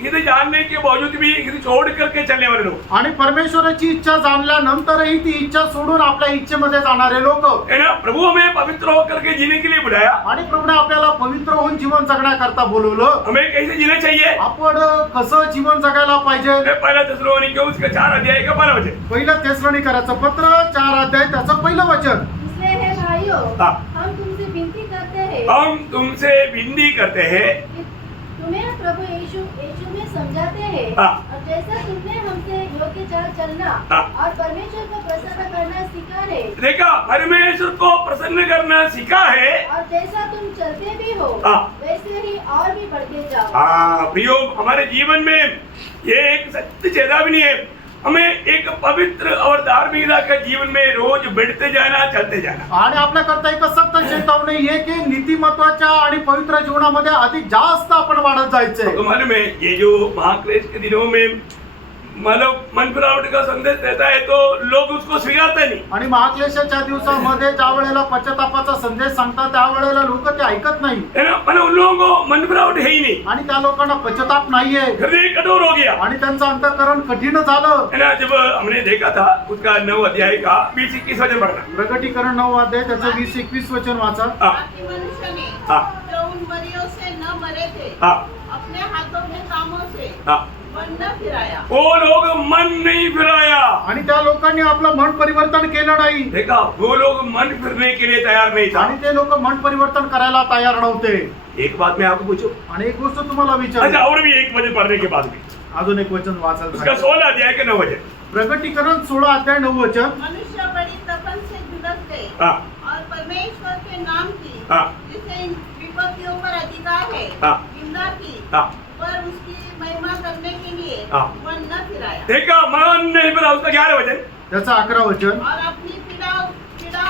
हित जानने के बावजूद भी हित छोड़ करके चलने वाले लोग, आणि परमेश्वराची इच्छा जाणल्यानंतरही ती इच्छा सोडून आपल्या इच्छेमध्ये जाणारे लोक. है ना, प्रभु हमें पवित्र होकर के जीने के लिए बुलाया। आणि प्रभूने आपल्याला पवित्र होऊन जीवन जगण्याकरता बोलवलं. हमें कैसे जीना चाहिए, आपण कसं जीवन जगायला पाहिजे. पहला थिस्सलुनीकियों उसका 4 अध्याय का 12 वचन। पहिलं थिस्सलुनीकराचं पत्र 4 अध्याय त्याचं पहिलं वचन. इसलिए हे भाइयों, हाँ। हम तुमसे विनती करते हैं हम तुमसे विनती करते हैं कि तुम्हें प्रभु यीशु में समझाते हैं, हाँ। और जैसा तुमने हमसे योग्य चाल चलना हाँ। और परमेश्वर को प्रसन्न करना सीखा है, देखा, परमेश्वर को प्रसन्न करना सीखा है। और जैसा तुम चलते भी हो हाँ। वैसे ही और भी बढ़ते जाओ। हाँ प्रियो, हमारे जीवन में ये एक सत्य चेतावनी है, हमें एक पवित्र और धार्मिकता के जीवन में रोज बढ़ते जाना, चलते जाना। आणि आपल्याकरता एक सत्य चेतावणी आहे की नीतिमत्वाच्या आणि पवित्र जीवनामध्ये अधिक जास्त आपण वाढत जायचंय. तो मालूम है, ये जो महाक्लेश के दिनों में मतलब मन फिरावट का संदेश देता है तो लोग उसको स्वीकारते नहीं। आणि महाक्लेशाच्या दिवसामध्ये ज्या वेळेला पश्चातापाचा संदेश सांगतात त्यावेळेला लोक ते ऐकत नाही. है ना, मतलब उन लोगों को मन फिरावट है ही नहीं, आणि त्या लोकांना पश्चाताप नाहीये. हृदय कठोर हो गया। आणि त्यांचं अंतःकरण कठीण झालं. है ना, जब हमने देखा था उसका 9 अध्याय का 20-21 वचन पढ़ना। प्रकटीकरण 9 अध्याय त्याचं 20-21 वचन वाचा. हाँ। बाकी मनुष्य ने हाँ। जो उन मरियों से न मरे थे हाँ। अपने हाथों के कामों से हाँ। मन न फिराया। वो लोग मन नहीं फिराया। आणि त्या लोकांनी आपलं मन परिवर्तन केलं नाही. देखा, वो लोग मन फिरने के लिए तैयार नहीं था। आणि ते लोक मन परिवर्तन करायला तयार नव्हते. एक बात मैं आपको पूछूं, आणि एक गोष्ट तुम्हाला अच्छा विचार, और भी एक वचन पढ़ने के बाद भी अजून एक वचन उसका वाचायचं. 16 अध्याय के 9 वचन। प्रकटीकरण 16 अध्याय 9 वचन. मनुष्य बड़ी तपन से झुलस गए, हाँ। और परमेश्वर के नाम की हाँ। जिसे इन विपत्तियों पर अधिकार है हाँ। निंदा की, हाँ। पर उसकी महिमा करने के लिए हाँ। मन न फिराया। देखा, मन नहीं फिरा, उसका 11 वचन। त्याचं 11 वचन. और अपनी पीड़ा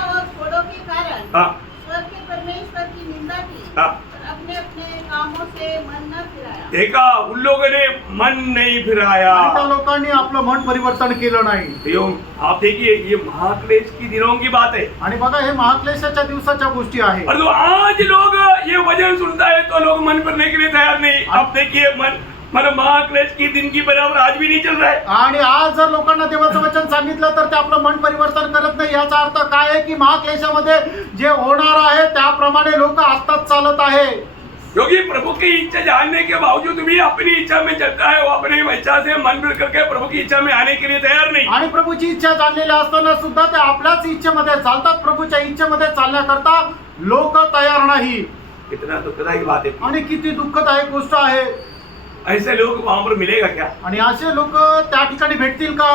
और फोड़ों के कारण हाँ। स्वर्ग के परमेश्वर की निंदा की, हाँ। और अपने अपने कामों से मन न फिराया। देखा, उन लोगों ने मन नहीं फिराया। आणि त्या लोकांनी आपलं मन परिवर्तन केलं नाही. प्रियो, आप देखिए, ये महाक्लेश की दिनों की बात है। आणि बघा हे महाक्लेशाच्या दिवसाच्या गोष्टी आहेत. और तो आज लोग ये वचन सुनता है तो लोग मन फिरने के लिए तैयार नहीं। आप देखिए, मन महाक्लेश की दिन की बराबर आज भी नहीं चल रहा है। आणि आज जर लोकांना देवाचं वचन सांगितलं तर ते आपलं मन परिवर्तन करत नाही. याचा अर्थ काय आहे की महाक्लेशामध्ये जे होणार आहे त्याप्रमाणे लोक आत्ताच चालत आहे. क्योंकि प्रभु की इच्छा जानने के बावजूद भी अपनी इच्छा में चलता है, वो अपनी इच्छा से मन फिर करके प्रभु की इच्छा में आने के लिए तैयार नहीं। आणि प्रभूची इच्छा जाणलेल्या असताना सुद्धा ते आपल्याच इच्छेमध्ये चालतात. प्रभूच्या इच्छेमध्ये चालण्याकरता लोक तयार नाही. कितना दुखदायक बात है। आणि किती दुःखदायक गोष्ट आहे. ऐसे लोग वहां पर मिलेगा क्या? आणि असे लोक त्या ठिकाणी भेटतील का?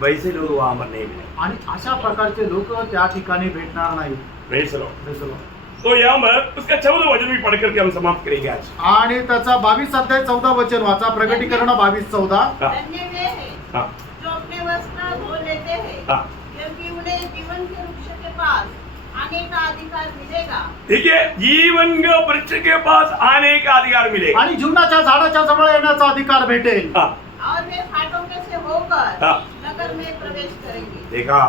वैसे लोग वहां पर नहीं मिलेंगे। आणि अशा प्रकारचे लोक त्या ठिकाणी भेटणार नाही. Praise the Lord. तो यहाँ पर उसका 14 वचन भी पढ़ करके हम समाप्त करेंगे आज। आणि त्याचा 22 अध्याय 14 वचन वाचा, प्रकटीकरण 22:14. हाँ, धन्य वे हैं हाँ, जो अपने वस्त्र धो लेते हैं, हाँ। क्योंकि उन्हें जीवन के वृक्ष के पास आने का अधिकार मिलेगा। ठीक है, जीवन के वृक्ष के पास आने का अधिकार मिलेगा। आणि जीवनाच्या झाडाच्या जवळ येण्याचा अधिकार भेटेल. हाँ, और वे फाटकों में से होकर हाँ। नगर में प्रवेश करेंगे। देखा,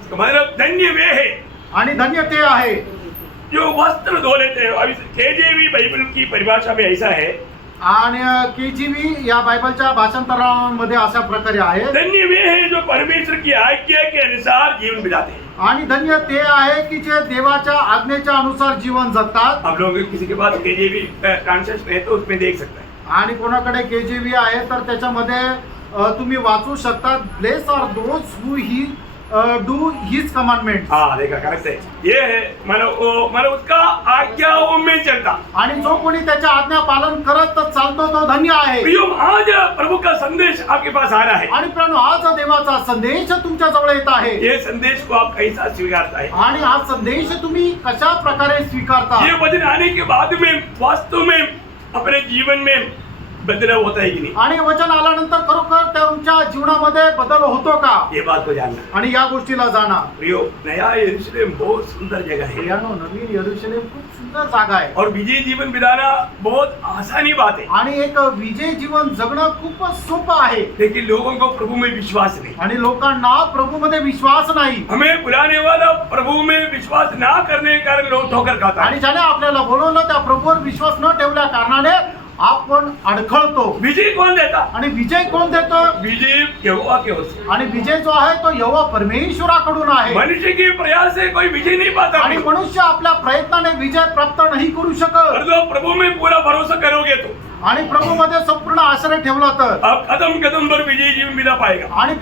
इसका मतलब धन्य वे है आणि धन्य ते आहे जो वस्त्र धो लेते हैं। अभी केजेवी बाइबल की परिभाषा में ऐसा है, आणि KJV या बायबलच्या भाषांतरामध्ये अशा प्रकारे आहे. धन्य वे है जो परमेश्वर की आज्ञा के अनुसार जीवन बिताते हैं। आणि धन्य ते आहे की जे देवाच्या आज्ञेच्या अनुसार जीवन जगतात. आप लोग किसी के पास केजेवी ट्रांसलेशन है तो उसमें देख सकते हैं। आणि कोणाकडे KJV आहे तर त्याच्यामध्ये तुम्ही वाचू शकता, bless are those who he do his commandment. हाँ देखा, करेक्ट है। ये है मतलब उसका आज्ञाओं में चलता। आणि जो कोणी त्याच्या आज्ञा पालन करत चालतो तो धन्य आहे. प्रियो, आज प्रभु का संदेश आपके पास आ रहा है। आणि प्रणव आज देवाचा संदेश तुमच्या जवळ येत आहे. ये संदेश को आप कैसा स्वीकारता है? आणि हा संदेश तुम्ही कशा प्रकारे स्वीकारता. ये वचन आने के बाद में वास्तव में अपने जीवन में बदलाव होता है कि नहीं? आणि वचन आल्यानंतर खरोखर तुमच्या जीवनामध्ये बदल होतो का, ये बात को जानना। आणि या गोष्टीला जाणा. प्रियो, नया यरूशलेम बहुत सुंदर जगह है प्रियानो, नवीन यरूशलेम खूप सुंदर जागा आहे. और विजयी जीवन बिताना बहुत आसानी बात है, आणि एक विजय जीवन जगणं खूपच सोपं आहे. लेकिन लोगों को प्रभु में विश्वास नहीं। आणि लोकांना प्रभूमध्ये विश्वास नाही. हमें बुलाने वाला प्रभु में विश्वास ना करने के कारण लोग ठोकर खाता आणि है। ज्याने आपल्याला बोलवलं त्या प्रभूवर विश्वास न ठेवल्या कारणाने आपण अडखळतो. विजय कौन देता? आणि विजय कोण देतो? विजय यहोवा की ओर से। आणि विजय जो आहे तो यहोवा परमेश्वराकडून आहे. मनुष्य के प्रयास से कोई विजय नहीं पाता। आणि मनुष्य आपल्या प्रयत्नाने विजय प्राप्त नाही करू शकत. और जो प्रभु में पूरा भरोसा करोगे तो आणि प्रभूमध्ये संपूर्ण आश्रय ठेवला तर आप कदम कदम पर विजयी जीवन बिता पाएगा, आणि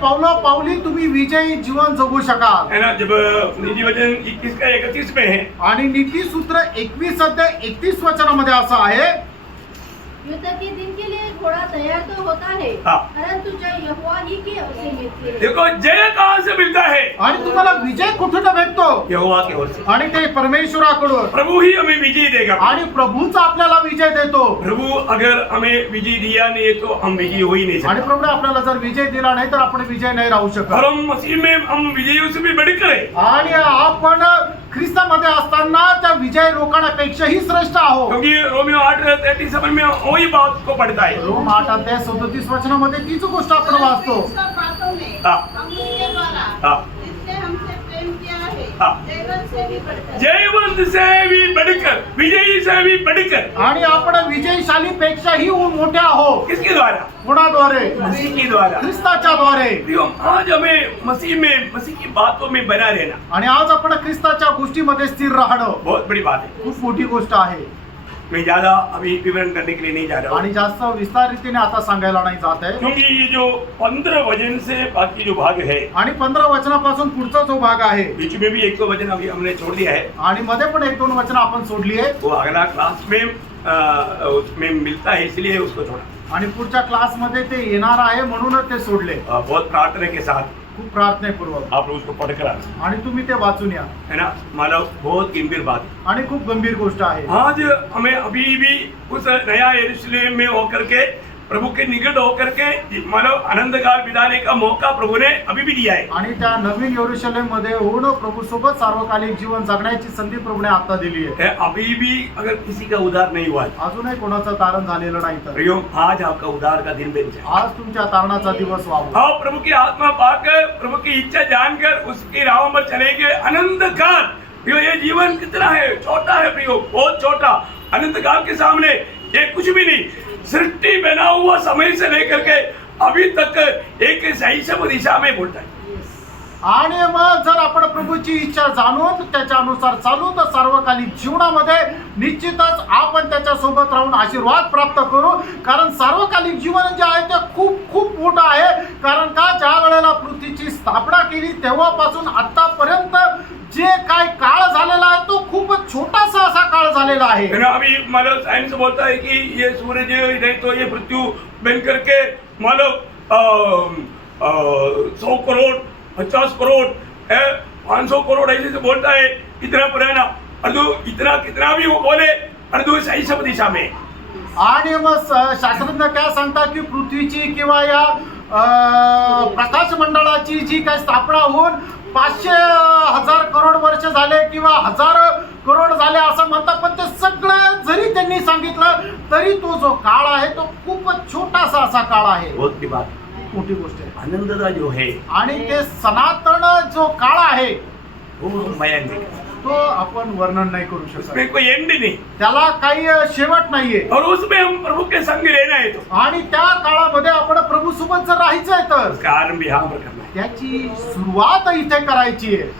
पावली तुम्ही विजयी जीवन जगू शकाल. है ना? जब नीति वचन 21 का 31 में है, आणि नीतिसूत्र 21 अध्याय 31 वचनामध्ये असं आहे, युद्ध के दिन के लिए घोड़ा तैयार तो होता है, हाँ। परंतु जय यहोवा ही की ओर से मिलती है। देखो जय कहाँ से मिलता है? आणि तुम्हाला विजय कुठून भेटतो? यहोवा की ओर से। आणि ते परमेश्वराकडून. प्रभु ही हमें विजय देगा। आणि प्रभूच आपल्याला विजय देतो. प्रभु अगर हमें विजय दिया नहीं तो हम विजयी हो ही नहीं आणि सकते। प्रभूने आपल्याला जर विजय दिला नाही तर आपण विजय नाही राहू और शकत. हम मसीह में हम विजयों से भी बढ़कर है, आणि आपण ख्रिस्तामध्ये असताना त्या विजय लोकांपेक्षाही श्रेष्ठ आहोत. क्योंकि रोमियो 8:37 में वही बात को पढ़ता है। रोम 8 अध्याय 37 वचनामध्ये तीच गोष्ट आपण वाचतो. इन सब बातों में हाँ। हम उसके द्वारा हाँ। जिसने हमसे प्रेम किया है, हाँ। जयवंत से भी बढ़कर जयवंत से भी बढ़कर, विजयी से भी बढ़कर। आणि आपण विजयशाली पेक्षाही मोठे आहोत. किसके द्वारा? कोणाद्वारे? मसीह के द्वारा। ख्रिस्ताच्या द्वारे. प्रियो, आज हमें मसीह की बातों में बना रहना आणि आज आपण ख्रिस्ताच्या गोष्टीमध्ये स्थिर राहणं बहुत बड़ी बात है। खूप मोठी गोष्ट आहे. मैं ज्यादा अभी विवरण करने के लिए नहीं जा रहा हूँ, आणि जास्त विस्तार रीतीने आता सांगायला नाही जात आहे. क्योंकि ये जो 15 वचन से बाकी जो भाग है, आणि 15 वचनापासून पुढचा जो भाग आहे, बीच में भी 1-2 वचन अभी हमने छोड़ दिया है, आणि मध्ये पण 1-2 वचन आपण सोडली आहे. वो अगला क्लास में उसमें मिलता है, इसलिए उसको छोड़ा। आणि पुढच्या क्लासमध्ये ते येणार आहे म्हणूनच ते सोडले. बहुत प्रार्थना के साथ खूप प्रार्थनेपूर्वक. आप लोग उसको पढ़कर आना, आणि तुम्ही ते वाचून या. है ना? मानव बहुत गंभीर बात है। आणि खूप गंभीर गोष्ट आहे. आज हमें अभी भी उस नया यरूशलेम में होकर के प्रभु के निकट होकर के मानव आनंद काल बिताने का मौका प्रभु ने अभी भी दिया है। आणि त्या नवीन यरूशलेम मध्ये होऊन प्रभू सोबत सार्वकालिक जीवन जगण्याची संधी प्रभूने आता दिली आहे. है, अभी भी अगर किसी का उद्धार नहीं हुआ है, अजूनही कोणाचं तारण झालेलं नाही तर प्रियो, आज आपका उद्धार का दिन बन जाए। आज तुमच्या तारणाचा दिवस व्हावा. हाँ, प्रभु की आत्मा पाकर, प्रभु की इच्छा जानकर उसकी राहों में चलेंगे अनंत काल। प्रियो, ये जीवन कितना है, छोटा है प्रियो, बहुत छोटा। अनंत काल के सामने ये कुछ भी नहीं। सृष्टि बना हुआ समय से लेकर के अभी तक एक सही दिशा में बोलता है। आणि मग जर आपण प्रभूची इच्छा जाणून त्याच्या अनुसार चालू तर सार्वकालिक जीवनामध्ये निश्चितच आपण त्याच्या सोबत राहून आशीर्वाद प्राप्त करू. कारण सार्वकालिक जीवन जे आहे ते खूप खूप मोठं आहे. कारण का ज्या वेळेला पृथ्वीची स्थापना केली तेव्हापासून आतापर्यंत जे काय काळ झालेला आहे तो खूप छोटासा असा काळ झालेला आहे. है ना? अभी मानव साइंस बोलता है कि ये सूरज नहीं तो ये पृथ्वी बन करके मानव 100 करोड़ 50 करोड़ 500 करोड़ ऐसे से बोलता है, इतना पुराना। और तू इतना कितना भी वो बोले और तू सही सब दिशा में आणि मग शास्त्रज्ञ काय सांगतात की पृथ्वीची किंवा या प्रकाश मंडळाची जी काही स्थापना होऊन 500,000 करोड वर्ष झाले किंवा 1000 करोड झाले असं म्हणतात, पण ते सगळं जरी त्यांनी सांगितलं तरी तो जो काळ आहे तो खूपच छोटासा असा काळ आहे. बहुत बड़ी बात मोठी गोष्ट आहे. आनंद का जो है आणि ते सनातन जो काळ आहे वो मैं नहीं तो आपण वर्णन नाही करू शकत. उसमें कोई एंड नहीं त्याला काही शेवट नाहीये. और उसमें हम प्रभु के संग रहना है तो आणि त्या काळामध्ये आपण प्रभू सोबत जर राहायचंय तर उसका आरंभ यहाँ पर करना है. त्याची सुरुवात इथे करायची आहे.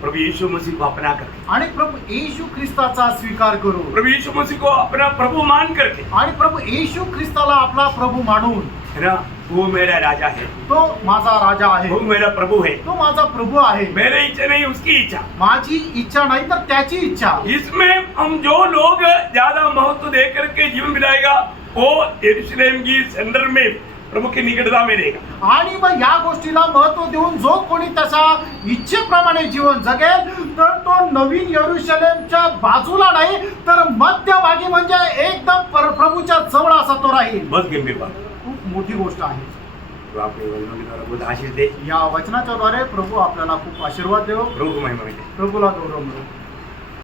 प्रभु यीशु मसीह को अपना करके, आणि प्रभू येशू ख्रिस्ताचा स्वीकार करू प्रभु यीशु मसीह को अपना प्रभु मान करके, आणि प्रभू येशू ख्रिस्ताला आपला प्रभू मानून, है ना, वो मेरा राजा है, तो माझा राजा आहे, वो मेरा प्रभु है. तो माझा प्रभू आहे. मेरी इच्छा नहीं उसकी इच्छा. माझी इच्छा नाही तर त्याची इच्छा. इसमें हम जो लोग ज्यादा महत्व दे करके जीवन बिताएगा वो यरूशलेम की सेंटर में प्रभु की निकटता में रहेगा. आणि मग या गोष्टीला महत्व देऊन जो कोणी त्याच्या इच्छेप्रमाणे जीवन जगेल तर तो नवीन यरूशलेमच्या बाजूला नाही तर मध्यभागी म्हणजे एकदम प्रभूच्या जवळ असा तो राहील. बहुत गंभीर बात. खूप मोठी गोष्ट आहे. तो आपने वचनों के द्वारा बहुत आशीष दे. या वचनाच्या द्वारे प्रभू आपल्याला खूप आशीर्वाद देव. प्रभु को महिमा मिले. प्रभूला गौरव मिळो.